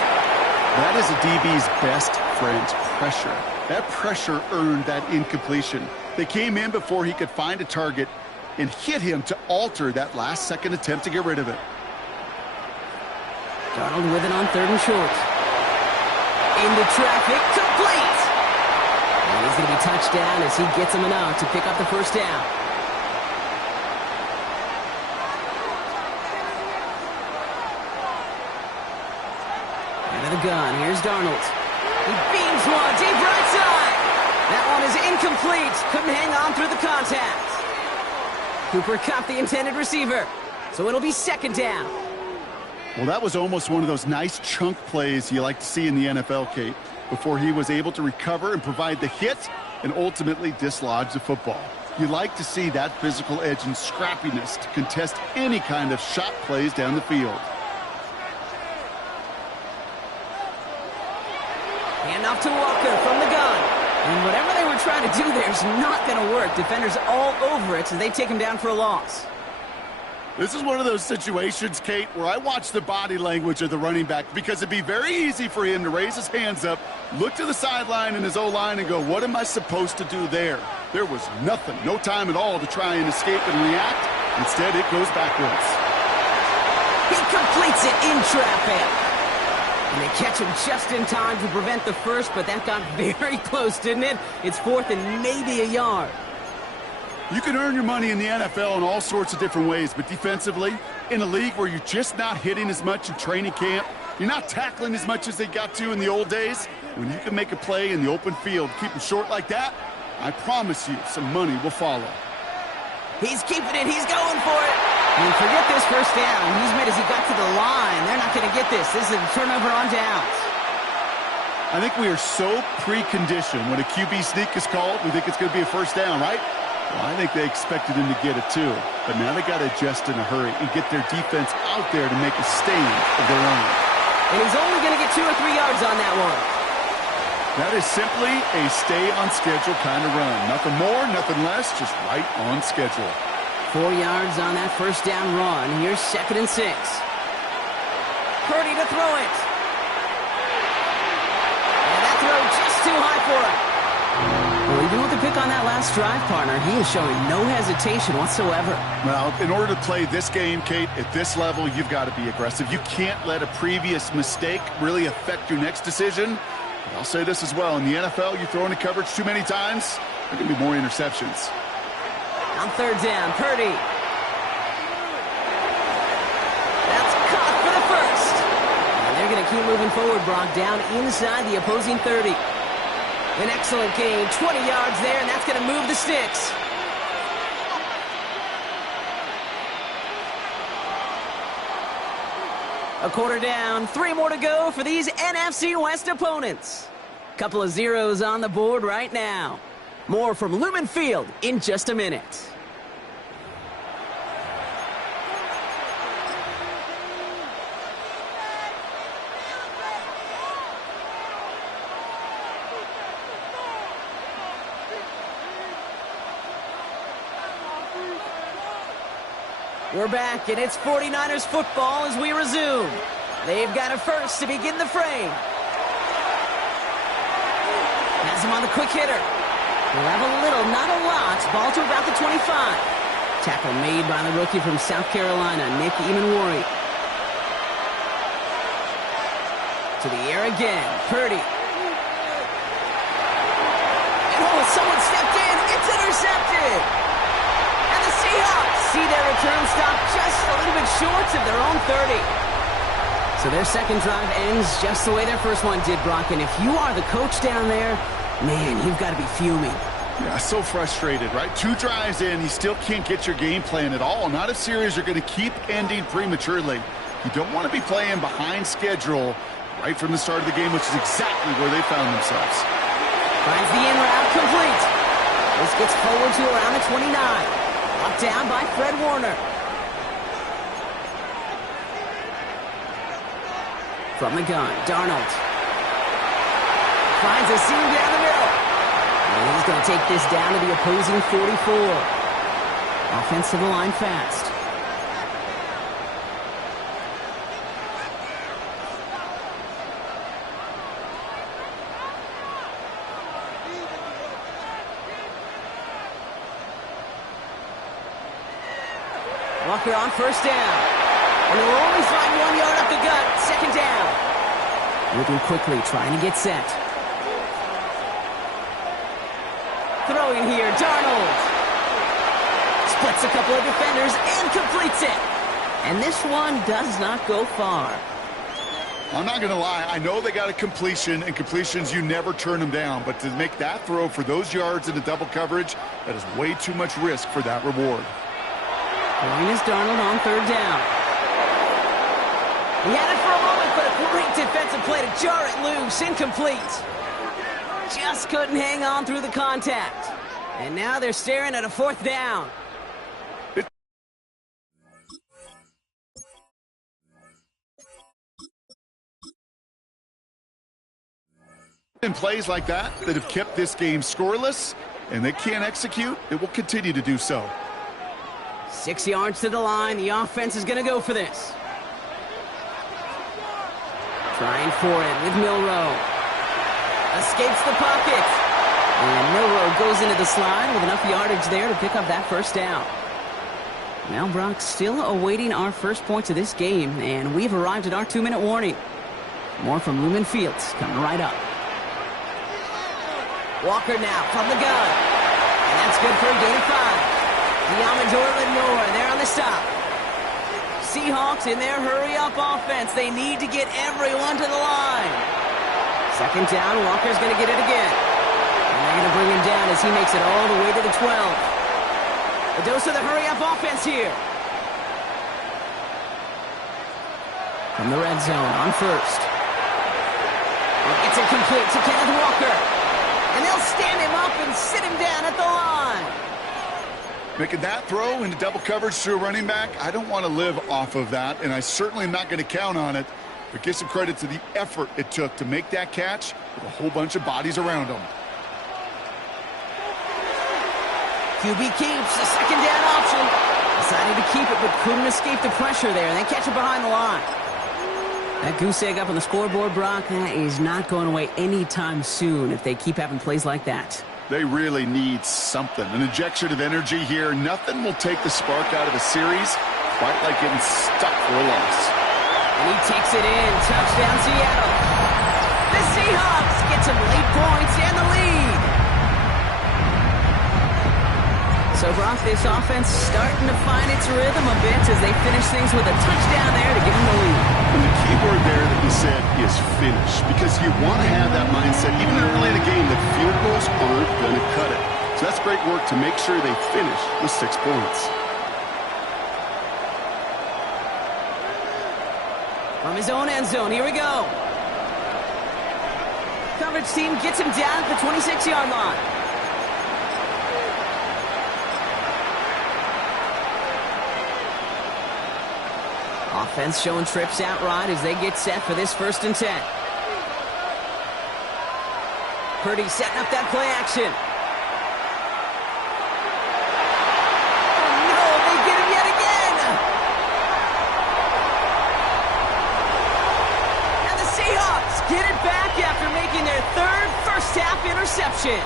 That is a DB's best friend, pressure. That pressure earned that incompletion. They came in before he could find a target and hit him to alter that last-second attempt to get rid of it. Darnold with it on 3rd and short. Into traffic, complete! And he's going to be touched down as he gets him enough to pick up the first down. Out of the gun, here's Darnold. He beams one, deep right side. That one is incomplete. Couldn't hang on through the contact. Cooper caught the intended receiver, so it'll be second down. Well, that was almost one of those nice chunk plays you like to see in the NFL, Kate, before he was able to recover and provide the hit and ultimately dislodge the football. You like to see that physical edge and scrappiness to contest any kind of shot plays down the field. Handoff to Walker from the gun. And whatever they were trying to do there is not going to work. Defenders all over it, so they take him down for a loss. This is one of those situations, Kate, where I watch the body language of the running back because it'd be very easy for him to raise his hands up, look to the sideline in his O-line and go, what am I supposed to do there? There was nothing, no time at all to try and escape and react. Instead, it goes backwards. He completes it in traffic. And they catch him just in time to prevent the first, but that got very close, didn't it? It's fourth and maybe a yard. You can earn your money in the NFL in all sorts of different ways, but defensively, in a league where you're just not hitting as much in training camp, you're not tackling as much as they got to in the old days, when you can make a play in the open field, keep them short like that, I promise you some money will follow. He's keeping it. He's going for it. And forget this first down. He's made as he got to the line. They're not going to get this. This is a turnover on downs. I think we are so preconditioned when a QB sneak is called, we think it's going to be a first down, right? Well, I think they expected him to get it too. But now they got to adjust in a hurry and get their defense out there to make a stand of their own. And he's only going to get 2 or 3 yards on that one. That is simply a stay-on-schedule kind of run. Nothing more, nothing less, just right on schedule. 4 yards on that first down run. Here's 2nd and 6. Purdy to throw it. And that throw just too high for him. Well, even with the pick on that last drive, partner, he is showing no hesitation whatsoever. Well, in order to play this game, Kate, at this level, you've got to be aggressive. You can't let a previous mistake really affect your next decision. I'll say this as well. In the NFL, you throw into coverage too many times, there can be more interceptions. On 3rd down, Purdy. That's caught for the first. And they're going to keep moving forward, Brock, down inside the opposing 30. An excellent gain, 20 yards there, and that's going to move the sticks. A quarter down, 3 more to go for these NFC West opponents. Couple of zeros on the board right now. More from Lumen Field in just a minute. We're back, and it's 49ers football as we resume. They've got a first to begin the frame. Has him on the quick hitter. We'll have a little, not a lot. Ball to about the 25. Tackle made by the rookie from South Carolina, Nick Emanwari. To the air again, Purdy. And oh, someone stepped in. It's intercepted. And the Seahawks see their return stop just a little bit short of their own 30. So their second drive ends just the way their first one did, Brock. And if you are the coach down there, man, you've got to be fuming. Yeah, so frustrated, right? 2 drives in, you still can't get your game plan at all. Not if series are going to keep ending prematurely. You don't want to be playing behind schedule right from the start of the game, which is exactly where they found themselves. Finds the in route complete. This gets forward to around the 29. Locked down by Fred Warner. From the gun, Darnold. Finds a seam down the middle. And he's going to take this down to the opposing 44. Offensive line fast. Walker on first down. And they'll only find 1 yard up the gut. Second down. Moving quickly, trying to get set. Throwing here, Darnold. Splits a couple of defenders and completes it. And this one does not go far. I'm not going to lie. I know they got a completion, and completions, you never turn them down. But to make that throw for those yards in the double coverage, that is way too much risk for that reward. Going is Darnold on third down. He had it for a moment, but a great defensive play to jar it loose. Incomplete. Just couldn't hang on through the contact. And now they're staring at a fourth down. In plays like that have kept this game scoreless, and they can't execute, it will continue to do so. 6 yards to the line. The offense is going to go for this. Trying for it with Milroe. Escapes the pocket. And Milroe goes into the slide with enough yardage there to pick up that first down. Now Brock still awaiting our first points of this game, and we've arrived at our 2-minute warning. More from Lumen Fields coming right up. Walker now from the gun. And that's good for a gain of 5. Diamondor Lenore there on the stop. Seahawks in their hurry-up offense. They need to get everyone to the line. Second down, Walker's going to get it again. And they're going to bring him down as he makes it all the way to the 12. A dose of the hurry-up offense here. From the red zone on first. It's incomplete to Kenneth Walker. And they'll stand him up and sit him down at the line. Making that throw into double coverage to a running back, I don't want to live off of that, and I certainly am not going to count on it. But give some credit to the effort it took to make that catch with a whole bunch of bodies around him. QB keeps the second down option. Decided to keep it, but couldn't escape the pressure there, and they catch it behind the line. That goose egg up on the scoreboard, Brock, that is not going away anytime soon if they keep having plays like that. They really need something. An injection of energy here. Nothing will take the spark out of a series quite like getting stuck for a loss. And he takes it in. Touchdown, Seattle. The Seahawks get some late points and the lead. So, Brock, this offense starting to find its rhythm a bit as they finish things with a touchdown there to give them the lead. And the key word there that you said is finish, because you want to have that mindset, even early in the game, that field goals aren't going to cut it. So that's great work to make sure they finish with 6 points. From his own end zone, here we go. Coverage team gets him down at the 26-yard line. Offense showing trips out right as they get set for this 1st and 10. Purdy setting up that play action. Oh no, they get him yet again! And the Seahawks get it back after making their 3rd first-half interception.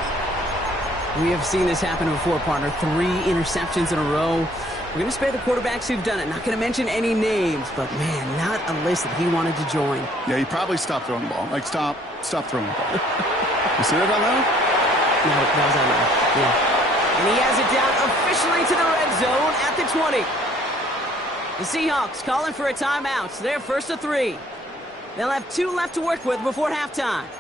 We have seen this happen before, partner. 3 interceptions in a row. We're going to spare the quarterbacks who've done it. Not going to mention any names, but, man, not a list that he wanted to join. Yeah, he probably stopped throwing the ball. Like, stop throwing the ball. You see that out loud? No, that was out loud. Yeah. And he has it down officially to the red zone at the 20. The Seahawks calling for a timeout. So they're 1st and 3. They'll have 2 left to work with before halftime.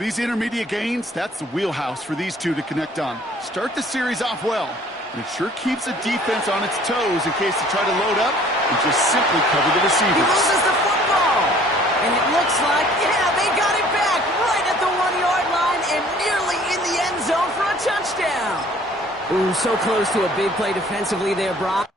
These intermediate gains, that's the wheelhouse for these two to connect on. Start the series off well. And it sure keeps the defense on its toes in case they try to load up and just simply cover the receivers. He loses the football. And it looks like, yeah, they got it back right at the 1-yard line and nearly in the end zone for a touchdown. Ooh, so close to a big play defensively there, Brock.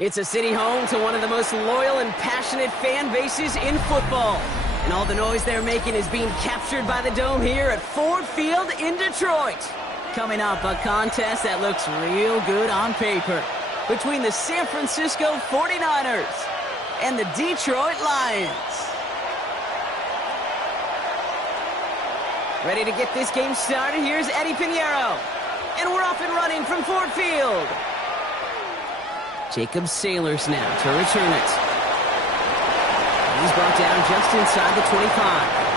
It's a city home to one of the most loyal and passionate fan bases in football. And all the noise they're making is being captured by the Dome here at Ford Field in Detroit. Coming up, a contest that looks real good on paper between the San Francisco 49ers and the Detroit Lions. Ready to get this game started? Here's Eddie Pinheiro. And we're off and running from Ford Field. Jacob Sailors now to return it. He's brought down just inside the 25.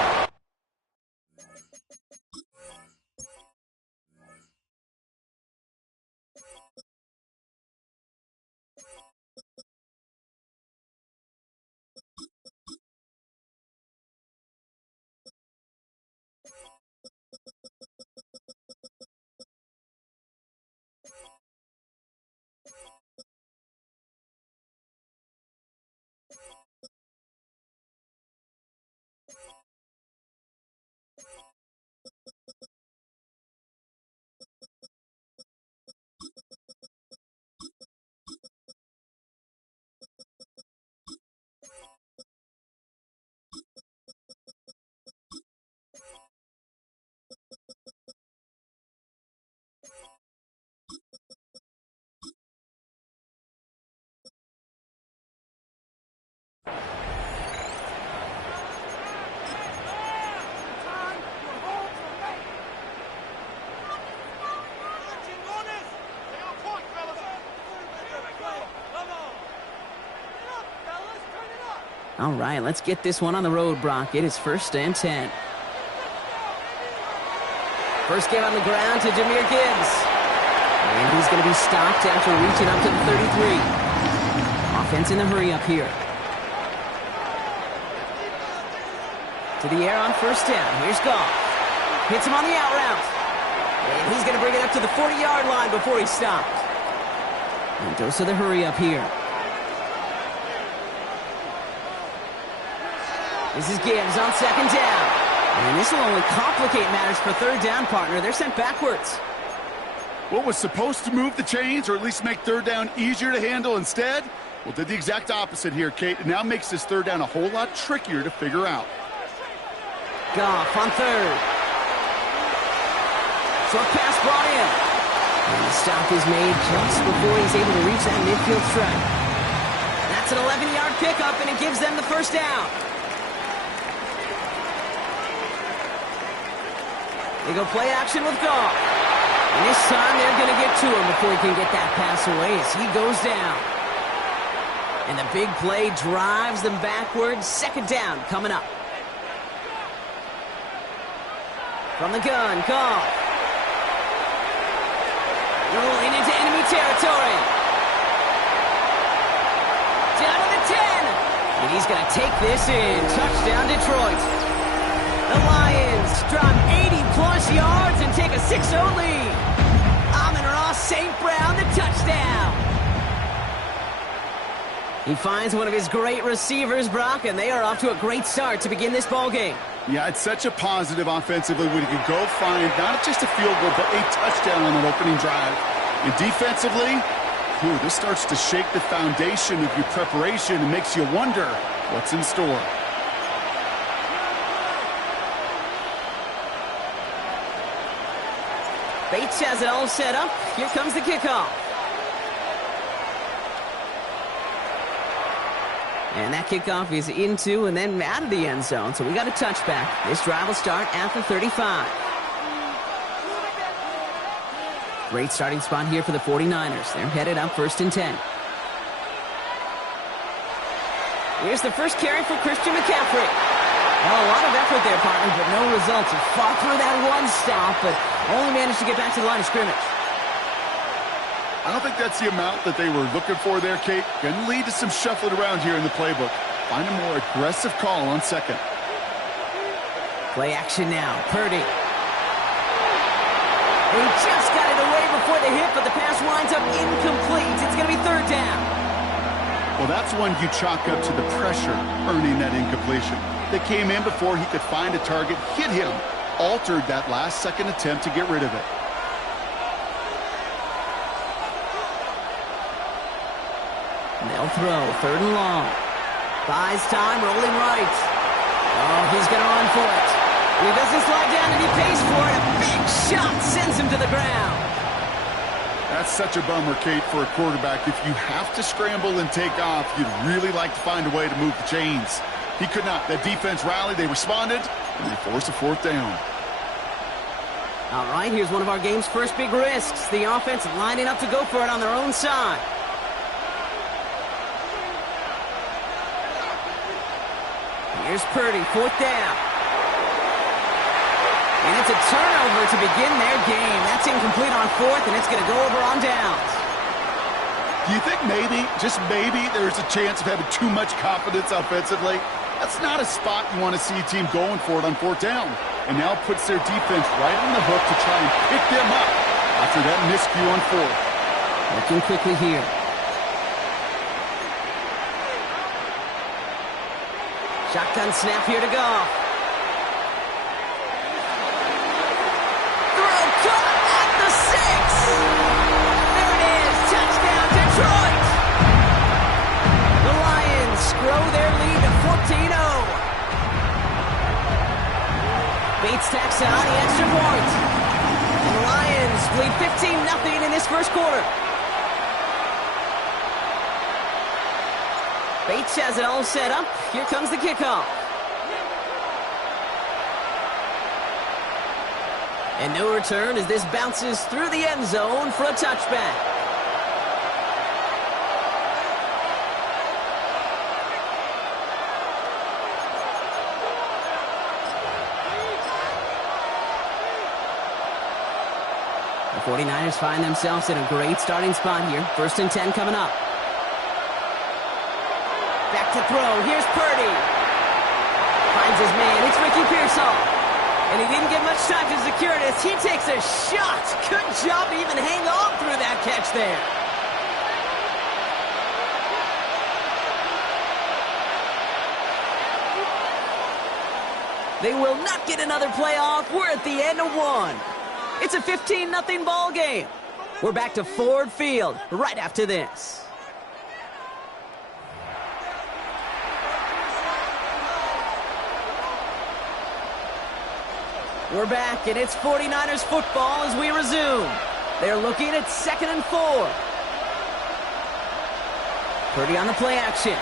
All right, let's get this one on the road, Brock. It is 1st and 10. First game on the ground to Jahmyr Gibbs. And he's going to be stopped after reaching up to the 33. Offense in the hurry up here. To the air on 1st down. Here's Goff. Hits him on the out route. And he's going to bring it up to the 40-yard line before he's stopped. And goes to the hurry up here. This is Gibbs on 2nd down. And this will only complicate matters for 3rd down, partner. They're sent backwards. What was supposed to move the chains or at least make 3rd down easier to handle instead? Well, did the exact opposite here, Kate. It now makes this 3rd down a whole lot trickier to figure out. Goff on 3rd. Short pass brought in. And the stop is made just before he's able to reach that midfield strike. That's an 11-yard pickup, and it gives them the 1st down. They go play action with Goff. And this time they're going to get to him before he can get that pass away as he goes down. And the big play drives them backwards. 2nd down coming up. From the gun, Goff. Rolling into enemy territory. Down to the 10. And he's going to take this in. Touchdown, Detroit. The Lions drop 80-plus yards and take a 6-0 lead. Amon-Ra St. Brown, the touchdown. He finds one of his great receivers, Brock, and they are off to a great start to begin this ballgame. Yeah, it's such a positive offensively when you can go find not just a field goal, but a touchdown on an opening drive. And defensively, this starts to shake the foundation of your preparation and makes you wonder what's in store. Bates has it all set up. Here comes the kickoff. And that kickoff is into and then out of the end zone. So we got a touchback. This drive will start at the 35. Great starting spot here for the 49ers. They're headed up 1st and 10. Here's the first carry for Christian McCaffrey. a lot of effort there, partner, but no results. He fought through that one stop, but only managed to get back to the line of scrimmage. I don't think that's the amount that they were looking for there, Kate. Going to lead to some shuffling around here in the playbook. Find a more aggressive call on second. Play action now. Purdy. He just got it away before the hit, but the pass winds up incomplete. It's going to be third down. Well, that's one you chalk up to the pressure earning that incompletion. They came in before he could find a target, hit him, altered that last-second attempt to get rid of it. They'll throw, third and long. Buys time, rolling right. Oh, he's going to run for it. He doesn't slide down, and he pays for it. A big shot sends him to the ground. That's such a bummer, Kate, for a quarterback. If you have to scramble and take off, you'd really like to find a way to move the chains. He could not. That defense rallied, they responded, and they forced a fourth down. All right, here's one of our game's first big risks. The offense lining up to go for it on their own side. Here's Purdy, fourth down. And it's a turnover to begin their game. That's incomplete on fourth, and it's going to go over on downs. Do you think maybe, just maybe, there's a chance of having too much confidence offensively? That's not a spot you want to see a team going for it on fourth down. And now puts their defense right on the hook to try and pick them up after that miscue on fourth. Looking quickly here. Shotgun snap here to go. Throw caught at the 6. There it is. Touchdown, Detroit. The Lions grow their lead to 14-0. Bates tacks on the extra point. And the Lions lead 15-0 in this first quarter. Bates has it all set up. Here comes the kickoff. And no return as this bounces through the end zone for a touchback. The 49ers find themselves in a great starting spot here. 1st and 10 coming up. Back to throw. Here's Purdy. Finds his man. It's Ricky Pearsall. And he didn't get much time to secure it as he takes a shot. Good job to even hang on through that catch there. They will not get another play off. We're at the end of one. It's a 15-0 ball game. We're back to Ford Field right after this. We're back, and it's 49ers football as we resume. They're looking at 2nd and 4. Purdy on the play action.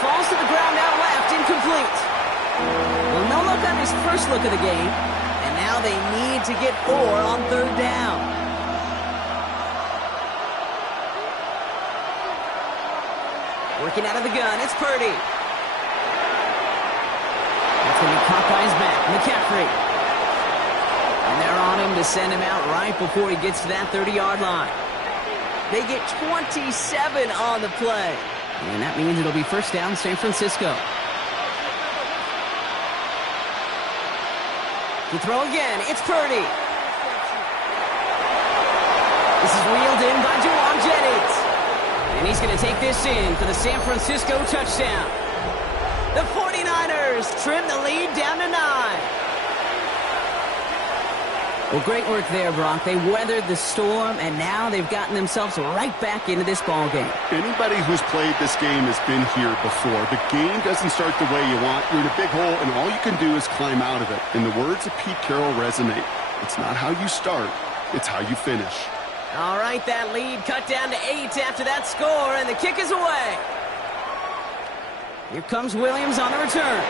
Falls to the ground out left, incomplete. Well, no look on his first look of the game, and now they need to get 4 on 3rd down. Working out of the gun, it's Purdy. That's going to be caught by his back, McCaffrey. And they're on him to send him out right before he gets to that 30-yard line. They get 27 on the play. And that means it'll be 1st down, San Francisco. To throw again, it's Purdy. This is wheeled in by Juwan Jennings. And he's going to take this in for the San Francisco touchdown. The 49ers trim the lead down to 9. Well, great work there, Brock. They weathered the storm, and now they've gotten themselves right back into this ball game. Anybody who's played this game has been here before. The game doesn't start the way you want. You're in a big hole, and all you can do is climb out of it. And the words of Pete Carroll resonate. It's not how you start, it's how you finish. All right, that lead cut down to 8 after that score, and the kick is away. Here comes Williams on the return.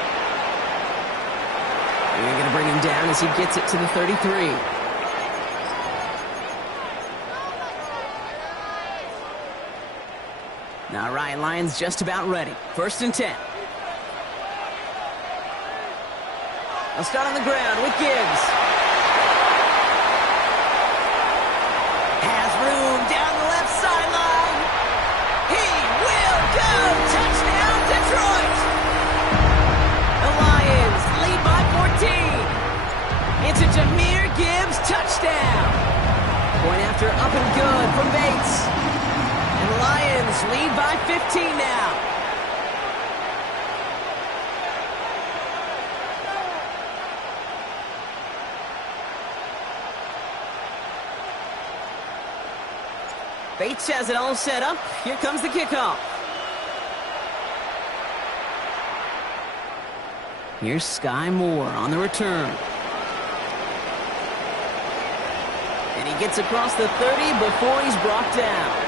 They're going to bring him down as he gets it to the 33. All right, Lions just about ready. 1st and 10. They'll start on the ground with Gibbs. Has room down the left sideline. He will go. Touchdown, Detroit. The Lions lead by 14. It's a Jahmyr Gibbs touchdown. Point after up and good from Bates. And the Lions lead by 15 now. Bates has it all set up. Here comes the kickoff. Here's Sky Moore on the return. And he gets across the 30 before he's brought down.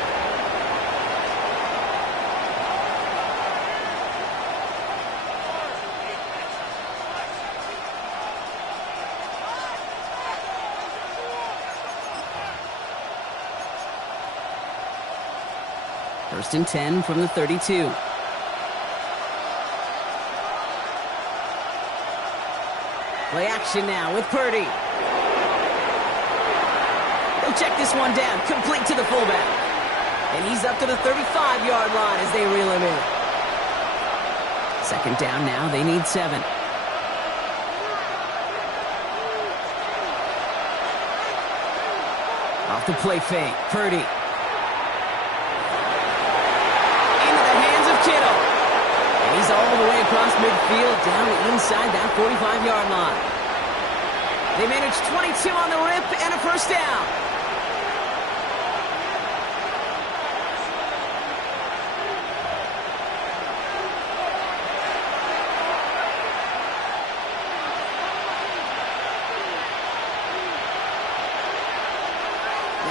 First and 10 from the 32. Play action now with Purdy. They'll check this one down, complete to the fullback. And he's up to the 35-yard line as they reel him in. Second down now, they need 7. Off the play fake, Purdy. He's all the way across midfield, down inside that 45-yard line. They managed 22 on the rip and a first down.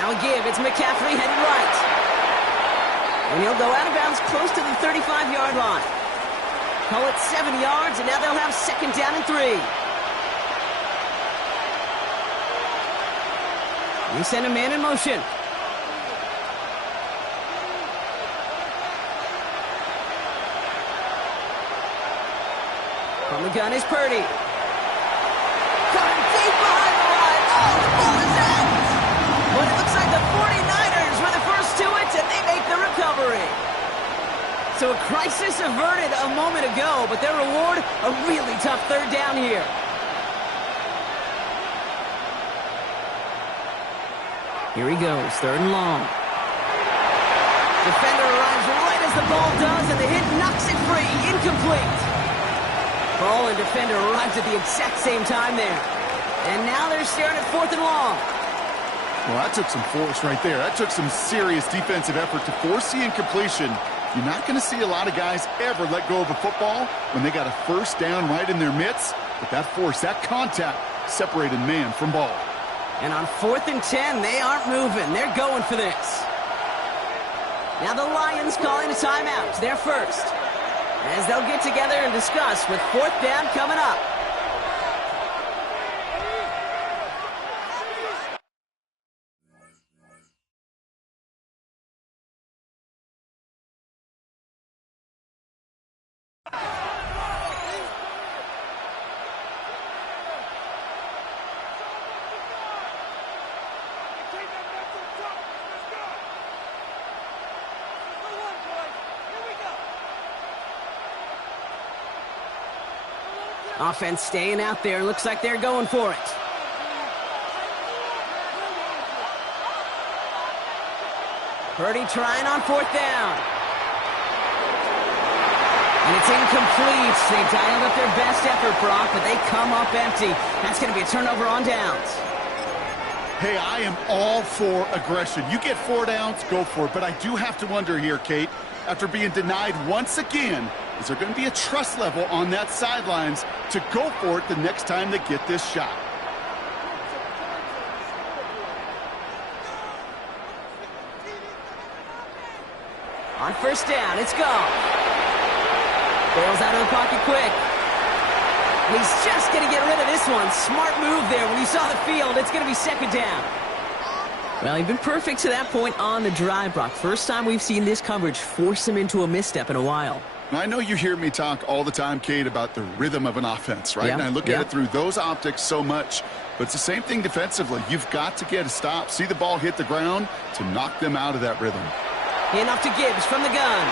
Now a give. It's McCaffrey headed right. And he'll go out of bounds close to the 35-yard line. Call it 7 yards, and now they'll have second down and 3. They send a man in motion. From the gun is Purdy. Coming deep behind the line. Oh, the ball is out! But it looks like the 49ers were the first to it, and they make the recovery. So a crisis averted a moment ago, but their reward, a really tough third down here. Here he goes, third and long. Defender arrives right as the ball does, and the hit knocks it free, incomplete. Ball and defender arrives at the exact same time there. And now they're staring at fourth and long. Well, that took some force right there. That took some serious defensive effort to force the incompletion. You're not going to see a lot of guys ever let go of a football when they got a first down right in their midst. But that force, that contact, separated man from ball. And on 4th and 10, they aren't moving. They're going for this. Now the Lions calling a timeout. They're first. As they'll get together and discuss with 4th down coming up. Offense staying out there. Looks like they're going for it. Purdy trying on 4th down. And it's incomplete. They dialed up their best effort, Brock, but they come up empty. That's going to be a turnover on downs. Hey, I am all for aggression. You get 4 downs, go for it. But I do have to wonder here, Kate, after being denied once again, is there going to be a trust level on that sidelines to go for it the next time they get this shot? On 1st down, it's gone. Bails out of the pocket quick. And he's just going to get rid of this one. Smart move there. When you saw the field, it's going to be 2nd down. Well, he's been perfect to that point on the drive, Brock. First time we've seen this coverage force him into a misstep in a while. Now, I know you hear me talk all the time, Kate, about the rhythm of an offense, right? And I look at it through those optics so much. But it's the same thing defensively. You've got to get a stop, see the ball hit the ground to knock them out of that rhythm. Hand-off to Gibbs from the gun.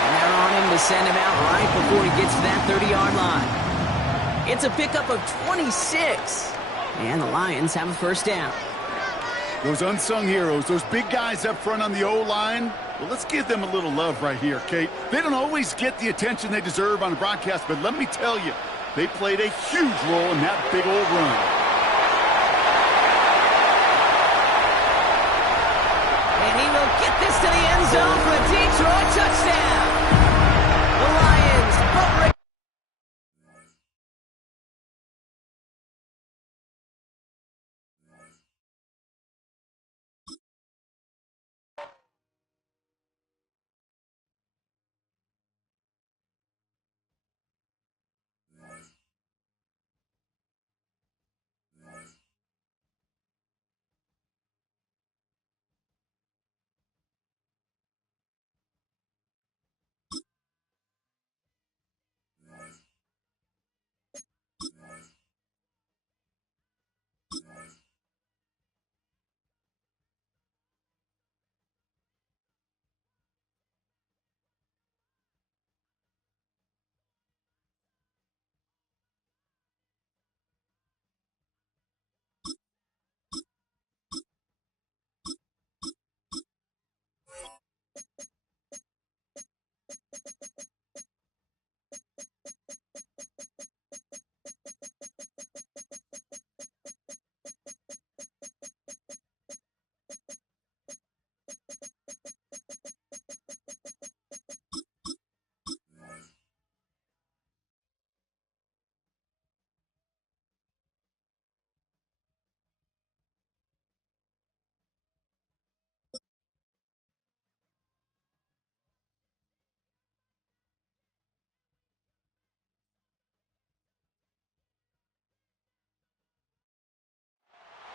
And they're on him to send him out right before he gets to that 30-yard line. It's a pickup of 26. And the Lions have a first down. Those unsung heroes, those big guys up front on the O-line, well, let's give them a little love right here, Kate. They don't always get the attention they deserve on a broadcast, but let me tell you, they played a huge role in that big old run. And he will get this to the end zone for a Detroit touchdown. The Lions boat race.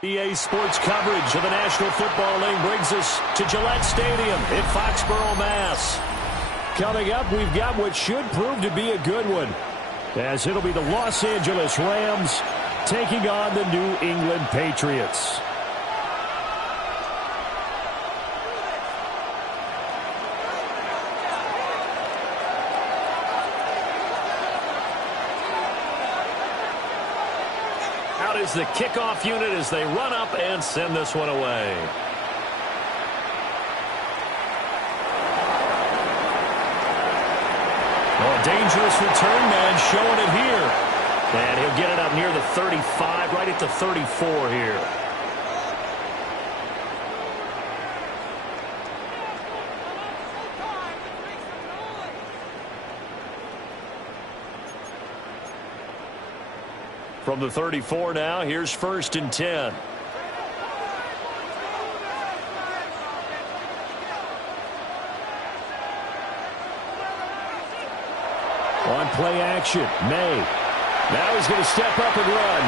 EA Sports coverage of the National Football League brings us to Gillette Stadium in Foxborough, Mass. Coming up, we've got what should prove to be a good one, as it'll be the Los Angeles Rams taking on the New England Patriots. Out is the kickoff unit as they run up and send this one away. Oh, a dangerous return man showing it here. And he'll get it up near the 35, right at the 34 here. From the 34 now, here's 1st and 10. On play action, May. Now he's going to step up and run.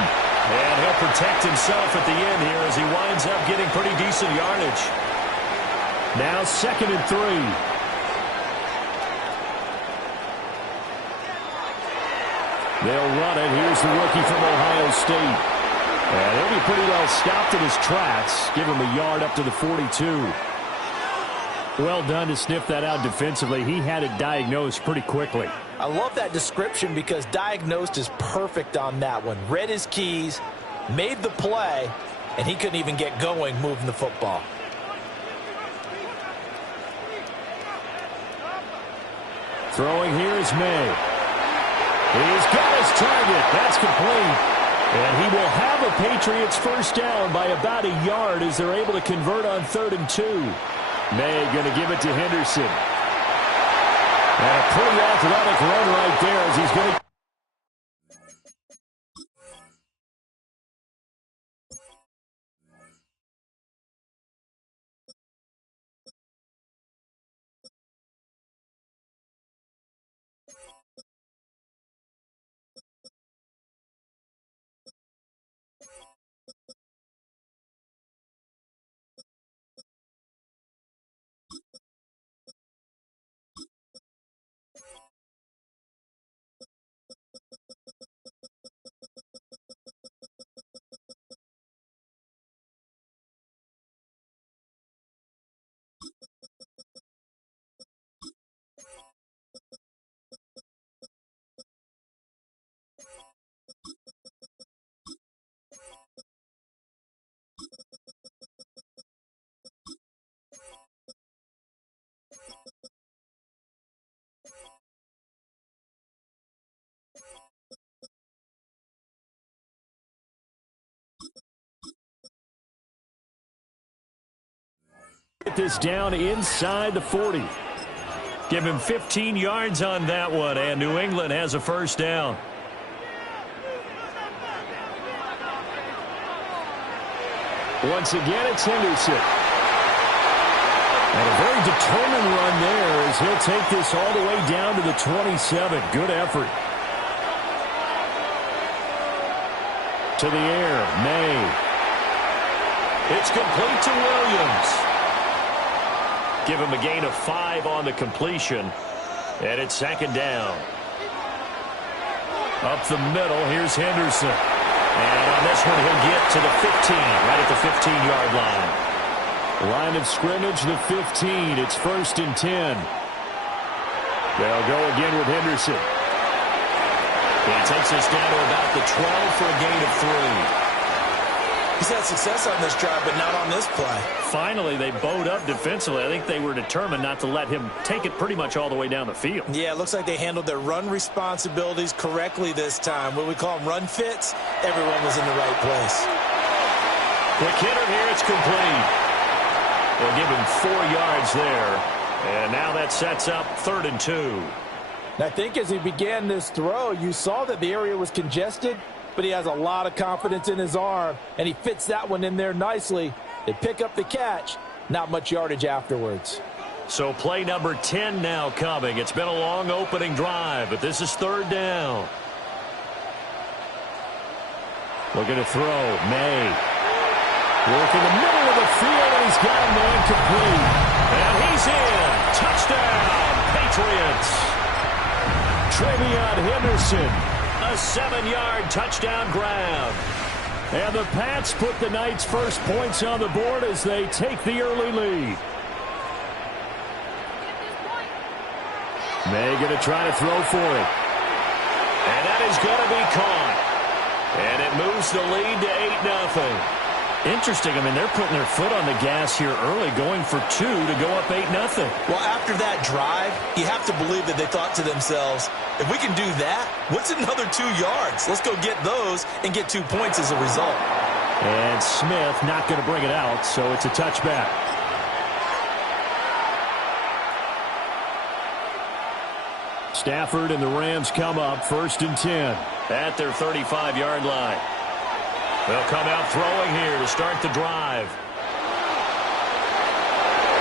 And he'll protect himself at the end here as he winds up getting pretty decent yardage. Now 2nd and 3. They'll run it. Here's the rookie from Ohio State. And he'll be pretty well stopped in his tracks. Give him a yard up to the 42. Well done to sniff that out defensively. He had it diagnosed pretty quickly. I love that description because diagnosed is perfect on that one. Read his keys, made the play, and he couldn't even get going moving the football. Throwing here is May. He's got his target. That's complete. And he will have a Patriots first down by about a yard as they're able to convert on 3rd and 2. May going to give it to Henderson. And a pretty athletic run right there as he's going to Get this down inside the 40. Give him 15 yards on that one, and New England has a first down. Once again, it's Henderson. And a very determined run there as he'll take this all the way down to the 27. Good effort. To the air, May. It's complete to Williams. Give him a gain of 5 on the completion. And it's second down. Up the middle, here's Henderson. And on this one, he'll get to the 15, right at the 15-yard line. Line of scrimmage, the 15. It's 1st and 10. They'll go again with Henderson. He takes us down to about the 12 for a gain of 3. He's had success on this drive, but not on this play. Finally, they bowed up defensively. I think they were determined not to let him take it pretty much all the way down the field. Yeah, it looks like they handled their run responsibilities correctly this time. What we call them run fits, everyone was in the right place. Quick hitter here, it's complete. They'll give him 4 yards there. And now that sets up 3rd and 2. I think as he began this throw, you saw that the area was congested, but he has a lot of confidence in his arm, and he fits that one in there nicely. They pick up the catch, not much yardage afterwards. So play number 10 now coming. It's been a long opening drive, but this is 3rd down. Looking to throw, May. Work in the middle of the field, and he's got a man complete. And he's in. Touchdown, Patriots. Travion Henderson, a 7-yard touchdown grab. And the Pats put the Knights' first points on the board as they take the early lead. May going to try to throw for it. And that is going to be caught. And it moves the lead to 8-0. Interesting. I mean, they're putting their foot on the gas here early, going for 2 to go up 8-0. Well, after that drive, you have to believe that they thought to themselves, if we can do that, what's another 2 yards? Let's go get those and get 2 points as a result. And Smith not going to bring it out, so it's a touchback. Stafford and the Rams come up 1st and 10 at their 35-yard line. They'll come out throwing here to start the drive.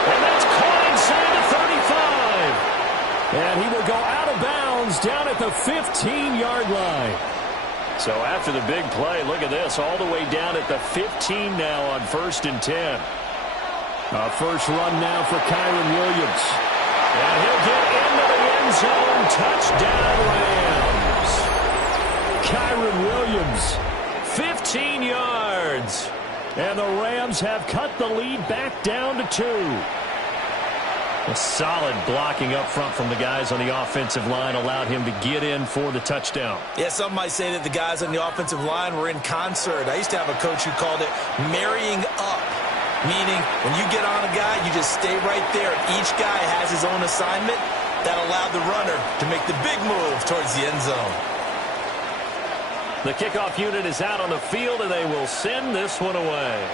And that's caught inside the 35. And he will go out of bounds down at the 15-yard line. So after the big play, look at this, all the way down at the 15 now on 1st and 10. First run now for Kyron Williams. And he'll get into the end zone. Touchdown, Rams. Kyron Williams, 15 yards. And the Rams have cut the lead back down to 2. A solid blocking up front from the guys on the offensive line allowed him to get in for the touchdown. Yeah, some might say that the guys on the offensive line were in concert. I used to have a coach who called it marrying up, meaning when you get on a guy, you just stay right there. Each guy has his own assignment. That allowed the runner to make the big move towards the end zone. The kickoff unit is out on the field, and they will send this one away.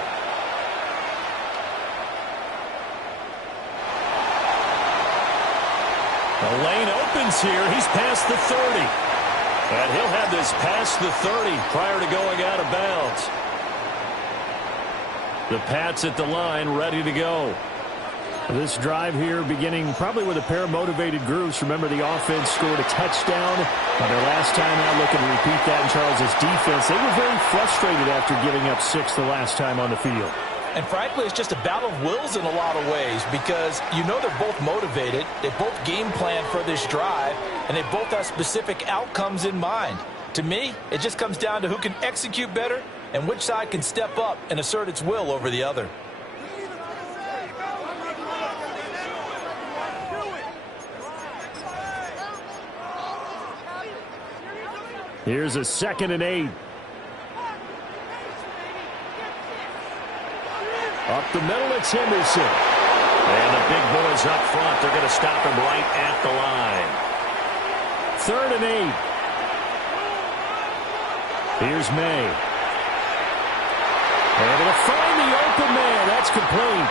The lane opens here. He's past the 30. And he'll have this past the 30 prior to going out of bounds. The Pats at the line, ready to go. This drive here beginning probably with a pair of motivated groups. Remember, the offense scored a touchdown on their last time out. Looking to repeat that in Charles's defense. They were very frustrated after giving up 6 the last time on the field. And frankly, it's just a battle of wills in a lot of ways because you know they're both motivated. They both game plan for this drive, and they both have specific outcomes in mind. To me, it just comes down to who can execute better and which side can step up and assert its will over the other. Here's a 2nd and 8. Up the middle, it's Henderson. And the big boys up front, they're going to stop him right at the line. 3rd and 8. Here's May. Able to find the open man. That's complete.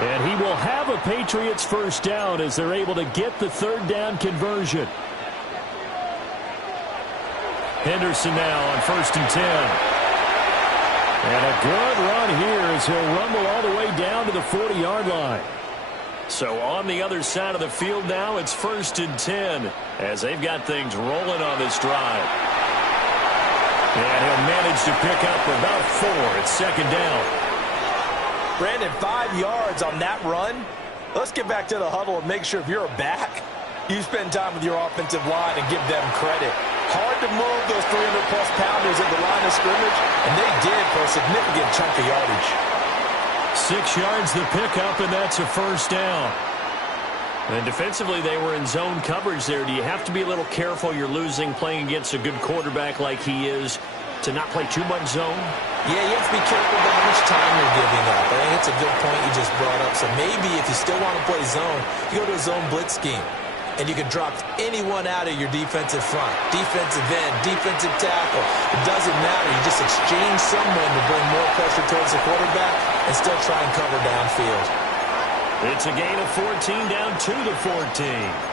And he will have a Patriots first down as they're able to get the third down conversion. Henderson now on 1st and 10. And a good run here as he'll rumble all the way down to the 40-yard line. So on the other side of the field now, it's 1st and 10 as they've got things rolling on this drive. And he'll manage to pick up about 4 at 2nd down. Brandon, 5 yards on that run. Let's get back to the huddle and make sure if you're a back, you spend time with your offensive line and give them credit. Hard to move those 300-plus pounders at the line of scrimmage, and they did for a significant chunk of yardage. 6 yards the pickup, and that's a first down. And defensively, they were in zone coverage there. Do you have to be a little careful you're losing playing against a good quarterback like he is to not play too much zone? Yeah, you have to be careful about how much time you're giving up. I think it's a good point you just brought up. So maybe if you still want to play zone, you go to a zone blitz scheme. And you can drop anyone out of your defensive front. Defensive end, defensive tackle. It doesn't matter. You just exchange someone to bring more pressure towards the quarterback and still try and cover downfield. It's a gain of 14 down to the 14.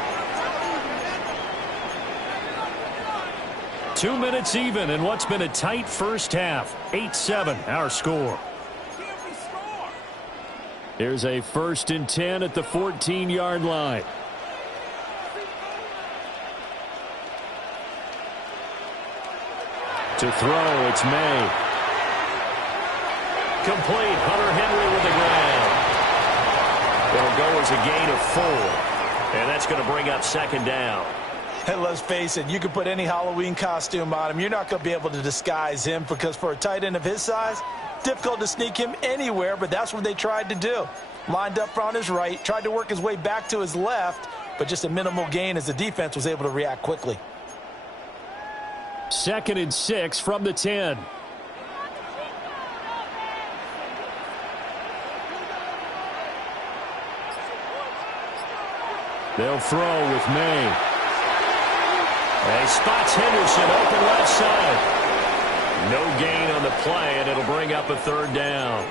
2 minutes even in what's been a tight first half. 8-7 our score. Here's a 1st and 10 at the 14-yard line. To throw, it's May. Complete. Hunter Henry with the grab. It'll go as a gain of 4. And that's going to bring up 2nd down. And let's face it, you can put any Halloween costume on him. You're not going to be able to disguise him because for a tight end of his size, difficult to sneak him anywhere, but that's what they tried to do. Lined up on his right, tried to work his way back to his left, but just a minimal gain as the defense was able to react quickly. 2nd and 6 from the 10. They'll throw with May. And he spots Henderson open left side. No gain on the play, and it'll bring up a 3rd down.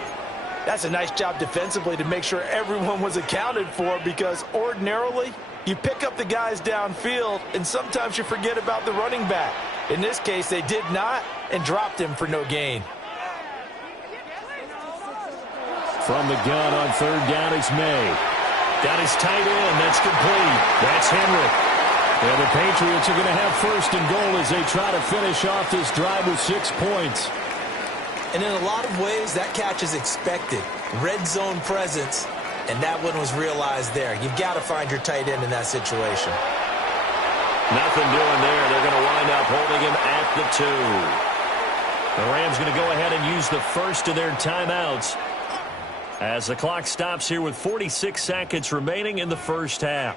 That's a nice job defensively to make sure everyone was accounted for because ordinarily you pick up the guys downfield and sometimes you forget about the running back. In this case, they did not and dropped him for no gain. From the gun on 3rd down, it's May. Got his tight end. That's complete. That's Henry. And the Patriots are going to have 1st and goal as they try to finish off this drive with 6 points. And in a lot of ways, that catch is expected. Red zone presence, and that one was realized there. You've got to find your tight end in that situation. Nothing doing there. They're going to wind up holding him at the 2. The Rams going to go ahead and use the first of their timeouts as the clock stops here with 46 seconds remaining in the first half.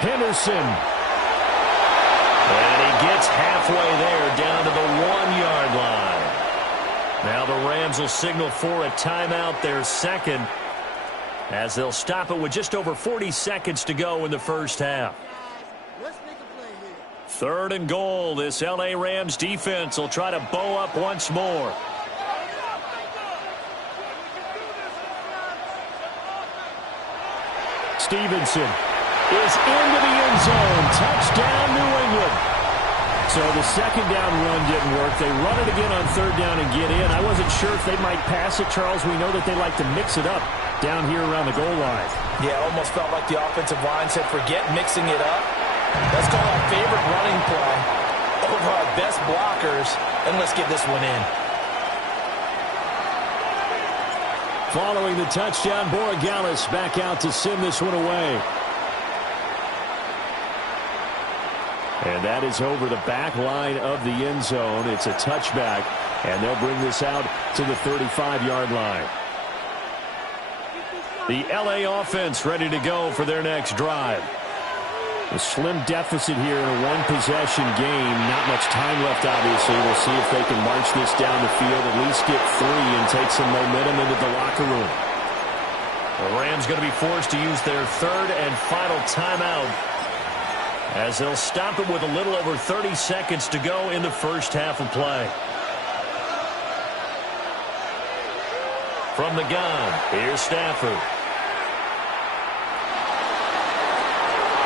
Henderson. And he gets halfway there down to the 1-yard line. Now the Rams will signal for a timeout, their 2nd, as they'll stop it with just over 40 seconds to go in the first half. 3rd and goal. This L.A. Rams defense will try to bow up once more. Stevenson is into the end zone. Touchdown, New England. So the 2nd down run didn't work. They run it again on 3rd down and get in. I wasn't sure if they might pass it, Charles. We know that they like to mix it up down here around the goal line. Yeah, almost felt like the offensive line said, forget mixing it up. Let's call our favorite running play over our best blockers, and let's get this one in. Following the touchdown, Borregales back out to send this one away. And that is over the back line of the end zone. It's a touchback, and they'll bring this out to the 35-yard line. The L.A. offense ready to go for their next drive. A slim deficit here in a one-possession game. Not much time left, obviously. We'll see if they can march this down the field, at least get 3 and take some momentum into the locker room. The Rams going to be forced to use their 3rd and final timeout, as they'll stop it with a little over 30 seconds to go in the first half of play. From the gun, here's Stafford.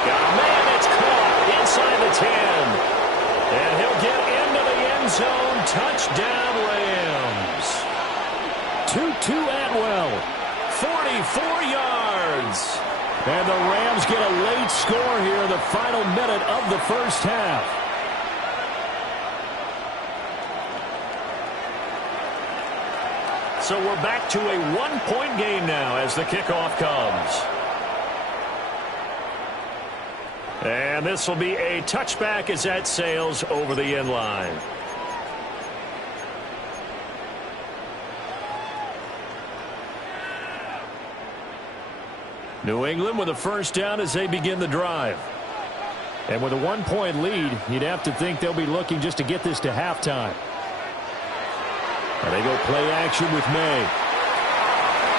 Got a man that's caught inside the 10. And he'll get into the end zone. Touchdown, Rams. Tutu Atwell, 44 yards. And the Rams get a late score here in the final minute of the first half. So we're back to a one-point game now as the kickoff comes. And this will be a touchback as that sails over the end line. New England with a first down as they begin the drive. And with a one-point lead, you'd have to think they'll be looking just to get this to halftime. And they go play action with May.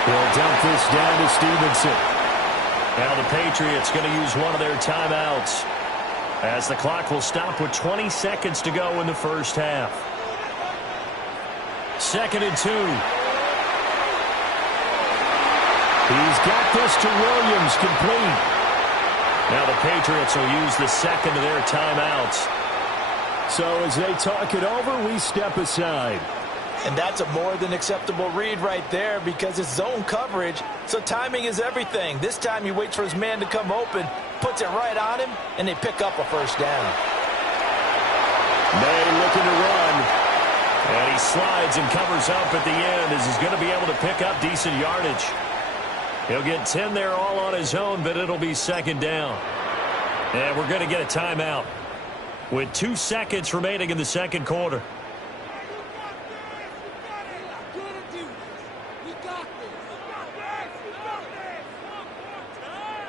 He'll dump this down to Stevenson. Now the Patriots going to use one of their timeouts, as the clock will stop with 20 seconds to go in the first half. 2nd and 2. He's got this to Williams, complete. Now the Patriots will use the second of their timeouts. So as they talk it over, we step aside. And that's a more than acceptable read right there, because it's zone coverage, so timing is everything. This time he waits for his man to come open, puts it right on him, and they pick up a first down. May looking to run. And he slides and covers up at the end as he's going to be able to pick up decent yardage. He'll get 10 there all on his own, but it'll be 2nd down. And we're going to get a timeout with 2 seconds remaining in the second quarter.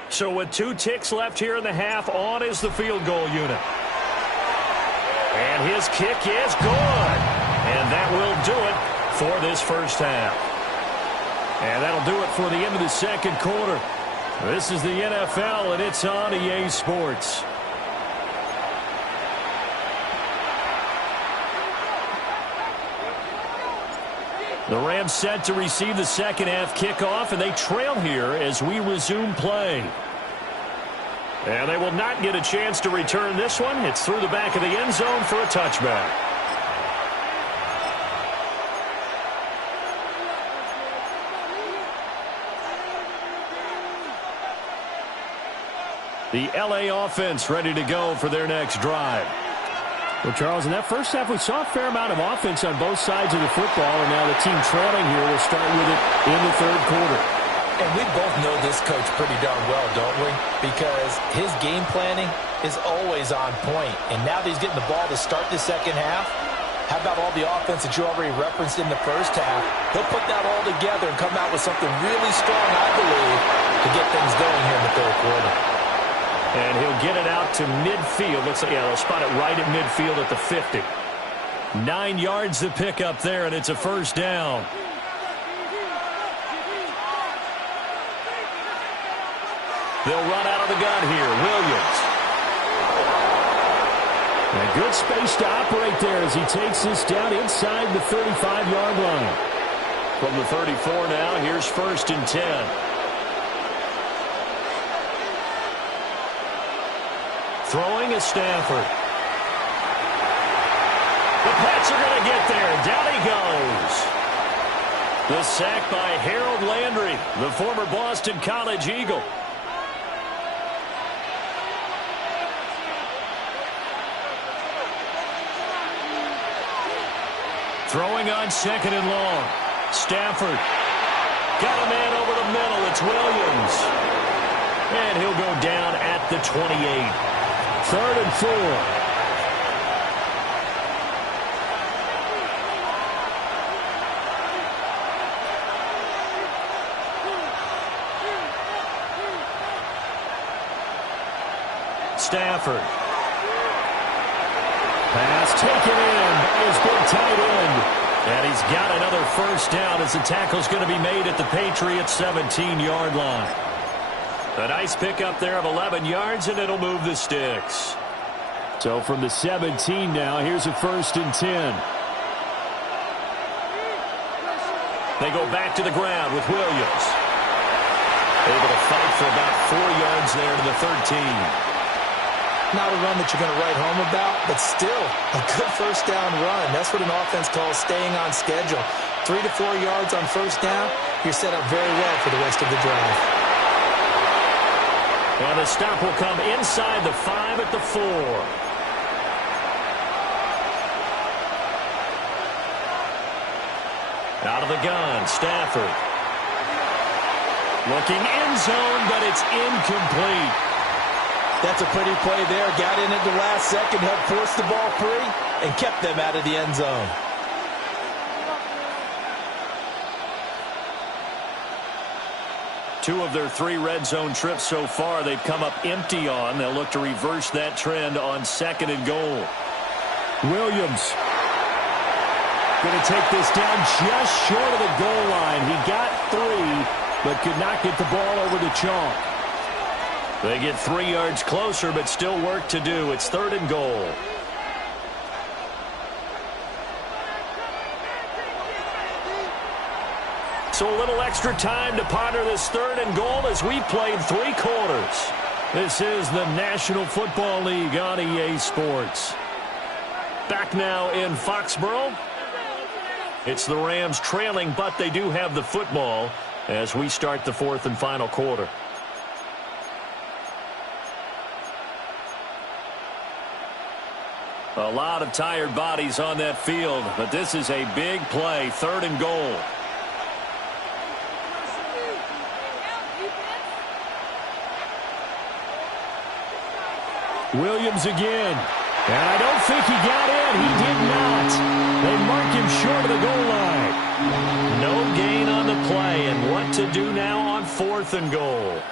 So with 2 ticks left here in the half, on is the field goal unit. And his kick is good. And that will do it for this first half. And that'll do it for the end of the second quarter. This is the NFL, and it's on EA Sports. The Rams set to receive the second half kickoff, and they trail here as we resume play. And they will not get a chance to return this one. It's through the back of the end zone for a touchback. The LA offense ready to go for their next drive. Well, Charles, in that first half, we saw a fair amount of offense on both sides of the football, and now the team trailing here will start with it in the third quarter. And we both know this coach pretty darn well, don't we? Because his game planning is always on point. And now that he's getting the ball to start the second half, how about all the offense that you already referenced in the first half? He'll put that all together and come out with something really strong, I believe, to get things going here in the third quarter. And he'll get it out to midfield. Looks like, yeah, they'll spot it right at midfield at the 50. 9 yards to pick up there, and it's a first down. They'll run out of the gun here. Williams. And good space to operate there as he takes this down inside the 35-yard line. From the 34 now, here's 1st and 10. Throwing is Stafford. The Pats are going to get there. Down he goes. The sack by Harold Landry, the former Boston College Eagle. Throwing on 2nd and long. Stafford. Got a man over the middle. It's Williams. And he'll go down at the 28. 3rd and 4. Stafford. Pass taken in by his big tight end. And he's got another first down as the tackle's going to be made at the Patriots' 17-yard line. A nice pickup there of 11 yards, and it'll move the sticks. So from the 17 now, here's a 1st and 10. They go back to the ground with Williams. Able to fight for about 4 yards there to the 13. Not a run that you're going to write home about, but still a good first down run. That's what an offense calls staying on schedule. 3 to 4 yards on first down, you're set up very well for the rest of the drive. And the stop will come inside the 5 at the 4. Out of the gun, Stafford. Looking end zone, but it's incomplete. That's a pretty play there. Got in at the last second, helped force the ball free, and kept them out of the end zone. Two of their 3 red zone trips so far, they've come up empty on. They'll look to reverse that trend on 2nd and goal. Williams going to take this down just short of the goal line. He got 3, but could not get the ball over the chalk. They get 3 yards closer, but still work to do. It's 3rd and goal. So a little extra time to ponder this 3rd and goal as we played 3 quarters. This is the National Football League on EA Sports. Back now in Foxborough. It's the Rams trailing, but they do have the football as we start the 4th and final quarter. A lot of tired bodies on that field, but this is a big play, 3rd and goal. Williams again. And I don't think he got in. He did not. They mark him short of the goal line. No gain on the play, and what to do now on 4th and goal.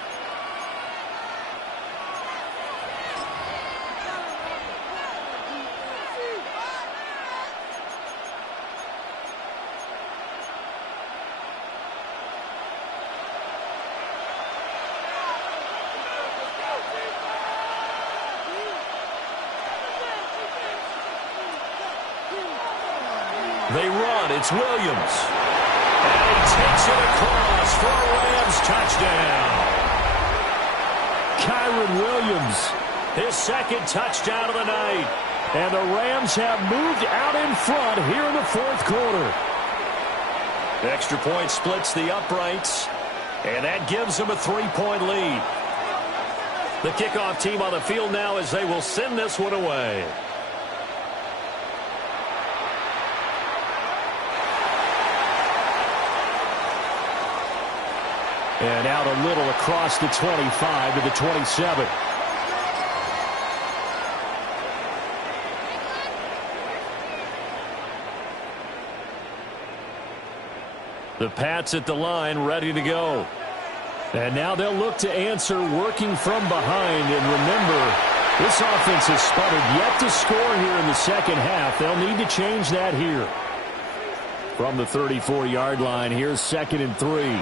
They run. It's Williams. And he takes it across for a Rams touchdown. Kyron Williams, his 2nd touchdown of the night. And the Rams have moved out in front here in the 4th quarter. The extra point splits the uprights, and that gives them a 3-point lead. The kickoff team on the field now as they will send this one away. And out a little across the 25 to the 27. The Pats at the line ready to go. And now they'll look to answer working from behind. And remember, this offense has sputtered yet to score here in the 2nd half. They'll need to change that here. From the 34-yard line, here's 2nd and 3.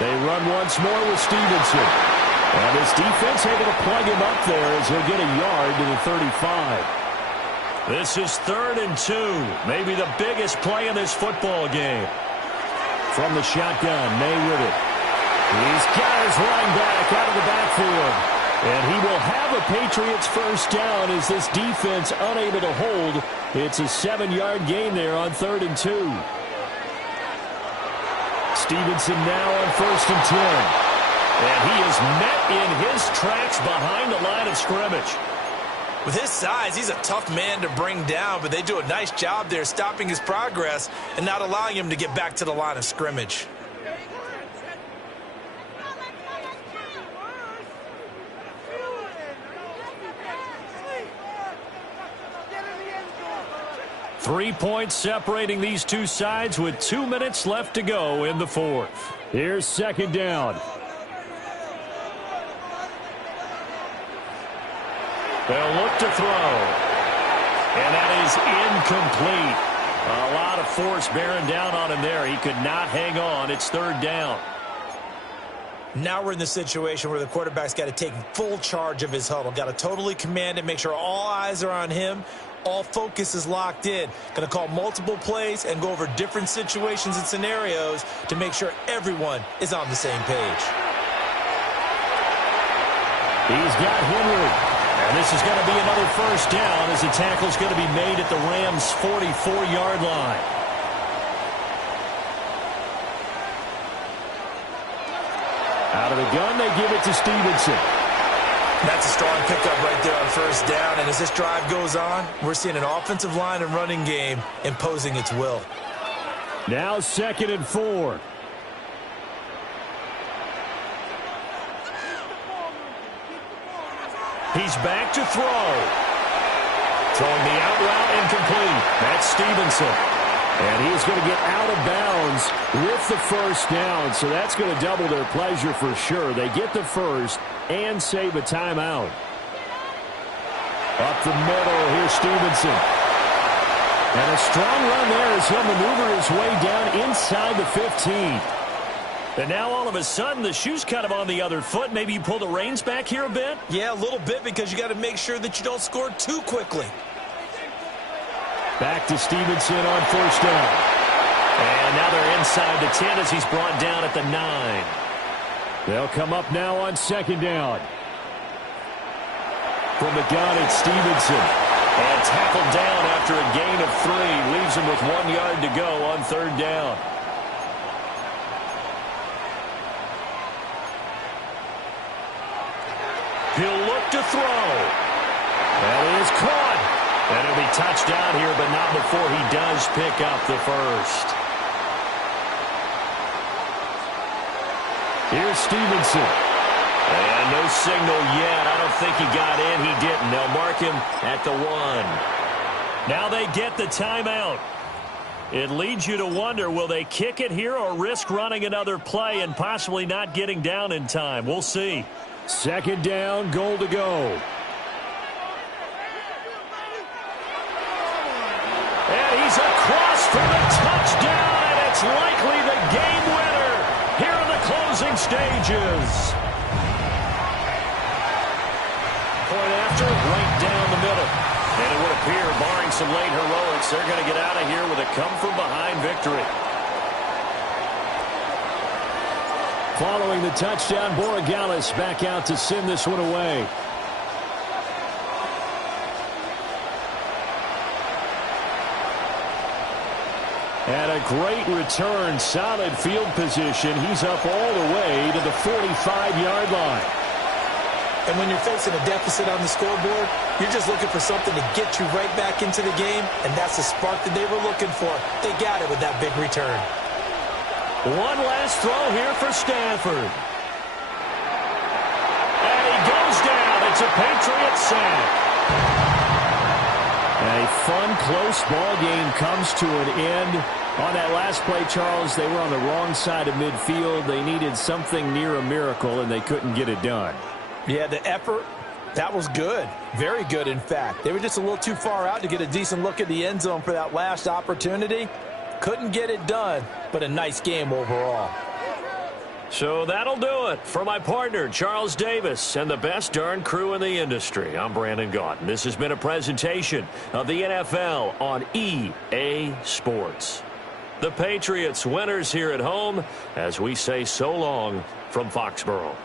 They run once more with Stevenson. And his defense able to plug him up there as he'll get a yard to the 35. This is 3rd and 2. Maybe the biggest play in this football game. From the shotgun, May with it. He's got his running back out of the backfield. And he will have a Patriots first down as this defense unable to hold. It's a 7-yard gain there on 3rd and 2. Stevenson now on 1st and 10. And he is met in his tracks behind the line of scrimmage. With his size, he's a tough man to bring down, but they do a nice job there stopping his progress and not allowing him to get back to the line of scrimmage. Three points separating these two sides with 2 minutes left to go in the 4th. Here's 2nd down. They'll look to throw. And that is incomplete. A lot of force bearing down on him there. He could not hang on. It's third down. Now we're in the situation where the quarterback's got to take full charge of his huddle. Got to totally command it, make sure all eyes are on him. All focus is locked in. Going to call multiple plays and go over different situations and scenarios to make sure everyone is on the same page. He's got Henry. And this is going to be another first down as the tackle's going to be made at the Rams' 44-yard line. Out of the gun, they give it to Stevenson. That's a strong pickup right there on first down. And as this drive goes on, we're seeing an offensive line and running game imposing its will. Now 2nd and 4. He's back to throw. Throwing the out route incomplete. That's Stevenson. And he's going to get out of bounds with the first down. So that's going to double their pleasure for sure. They get the first and save a timeout. Up the middle, here's Stevenson. And a strong run there as he'll maneuver his way down inside the 15. And now all of a sudden the shoe's kind of on the other foot. Maybe you pull the reins back here a bit? Yeah, a little bit, because you got to make sure that you don't score too quickly. Back to Stevenson on first down. And now they're inside the 10 as he's brought down at the 9. They'll come up now on 2nd down. From the gun, it's Stevenson. And tackled down after a gain of 3. Leaves him with 1 yard to go on 3rd down. He'll look to throw. That is caught. And it'll be touchdown here, but not before he does pick up the first. Here's Stevenson. And no signal yet. I don't think he got in. He didn't. They'll mark him at the 1. Now they get the timeout. It leads you to wonder, will they kick it here or risk running another play and possibly not getting down in time? We'll see. 2nd down, goal to go. And he's across for the touchdown, and it's likely the game winner here in the closing stages. Point after, right down the middle. And it would appear, barring some late heroics, they're going to get out of here with a come-from-behind victory. Following the touchdown, Borregales back out to send this one away. And a great return, solid field position. He's up all the way to the 45-yard line. And when you're facing a deficit on the scoreboard, you're just looking for something to get you right back into the game, and that's the spark that they were looking for. They got it with that big return. One last throw here for Stafford. And he goes down. It's a Patriot sack. A fun, close ball game comes to an end. On that last play, Charles, they were on the wrong side of midfield. They needed something near a miracle, and they couldn't get it done. Yeah, the effort, that was good. Very good, in fact. They were just a little too far out to get a decent look at the end zone for that last opportunity. Couldn't get it done, but a nice game overall. So that'll do it for my partner, Charles Davis, and the best darn crew in the industry. I'm Brandon Gaudin. This has been a presentation of the NFL on EA Sports. The Patriots winners here at home as we say so long from Foxborough.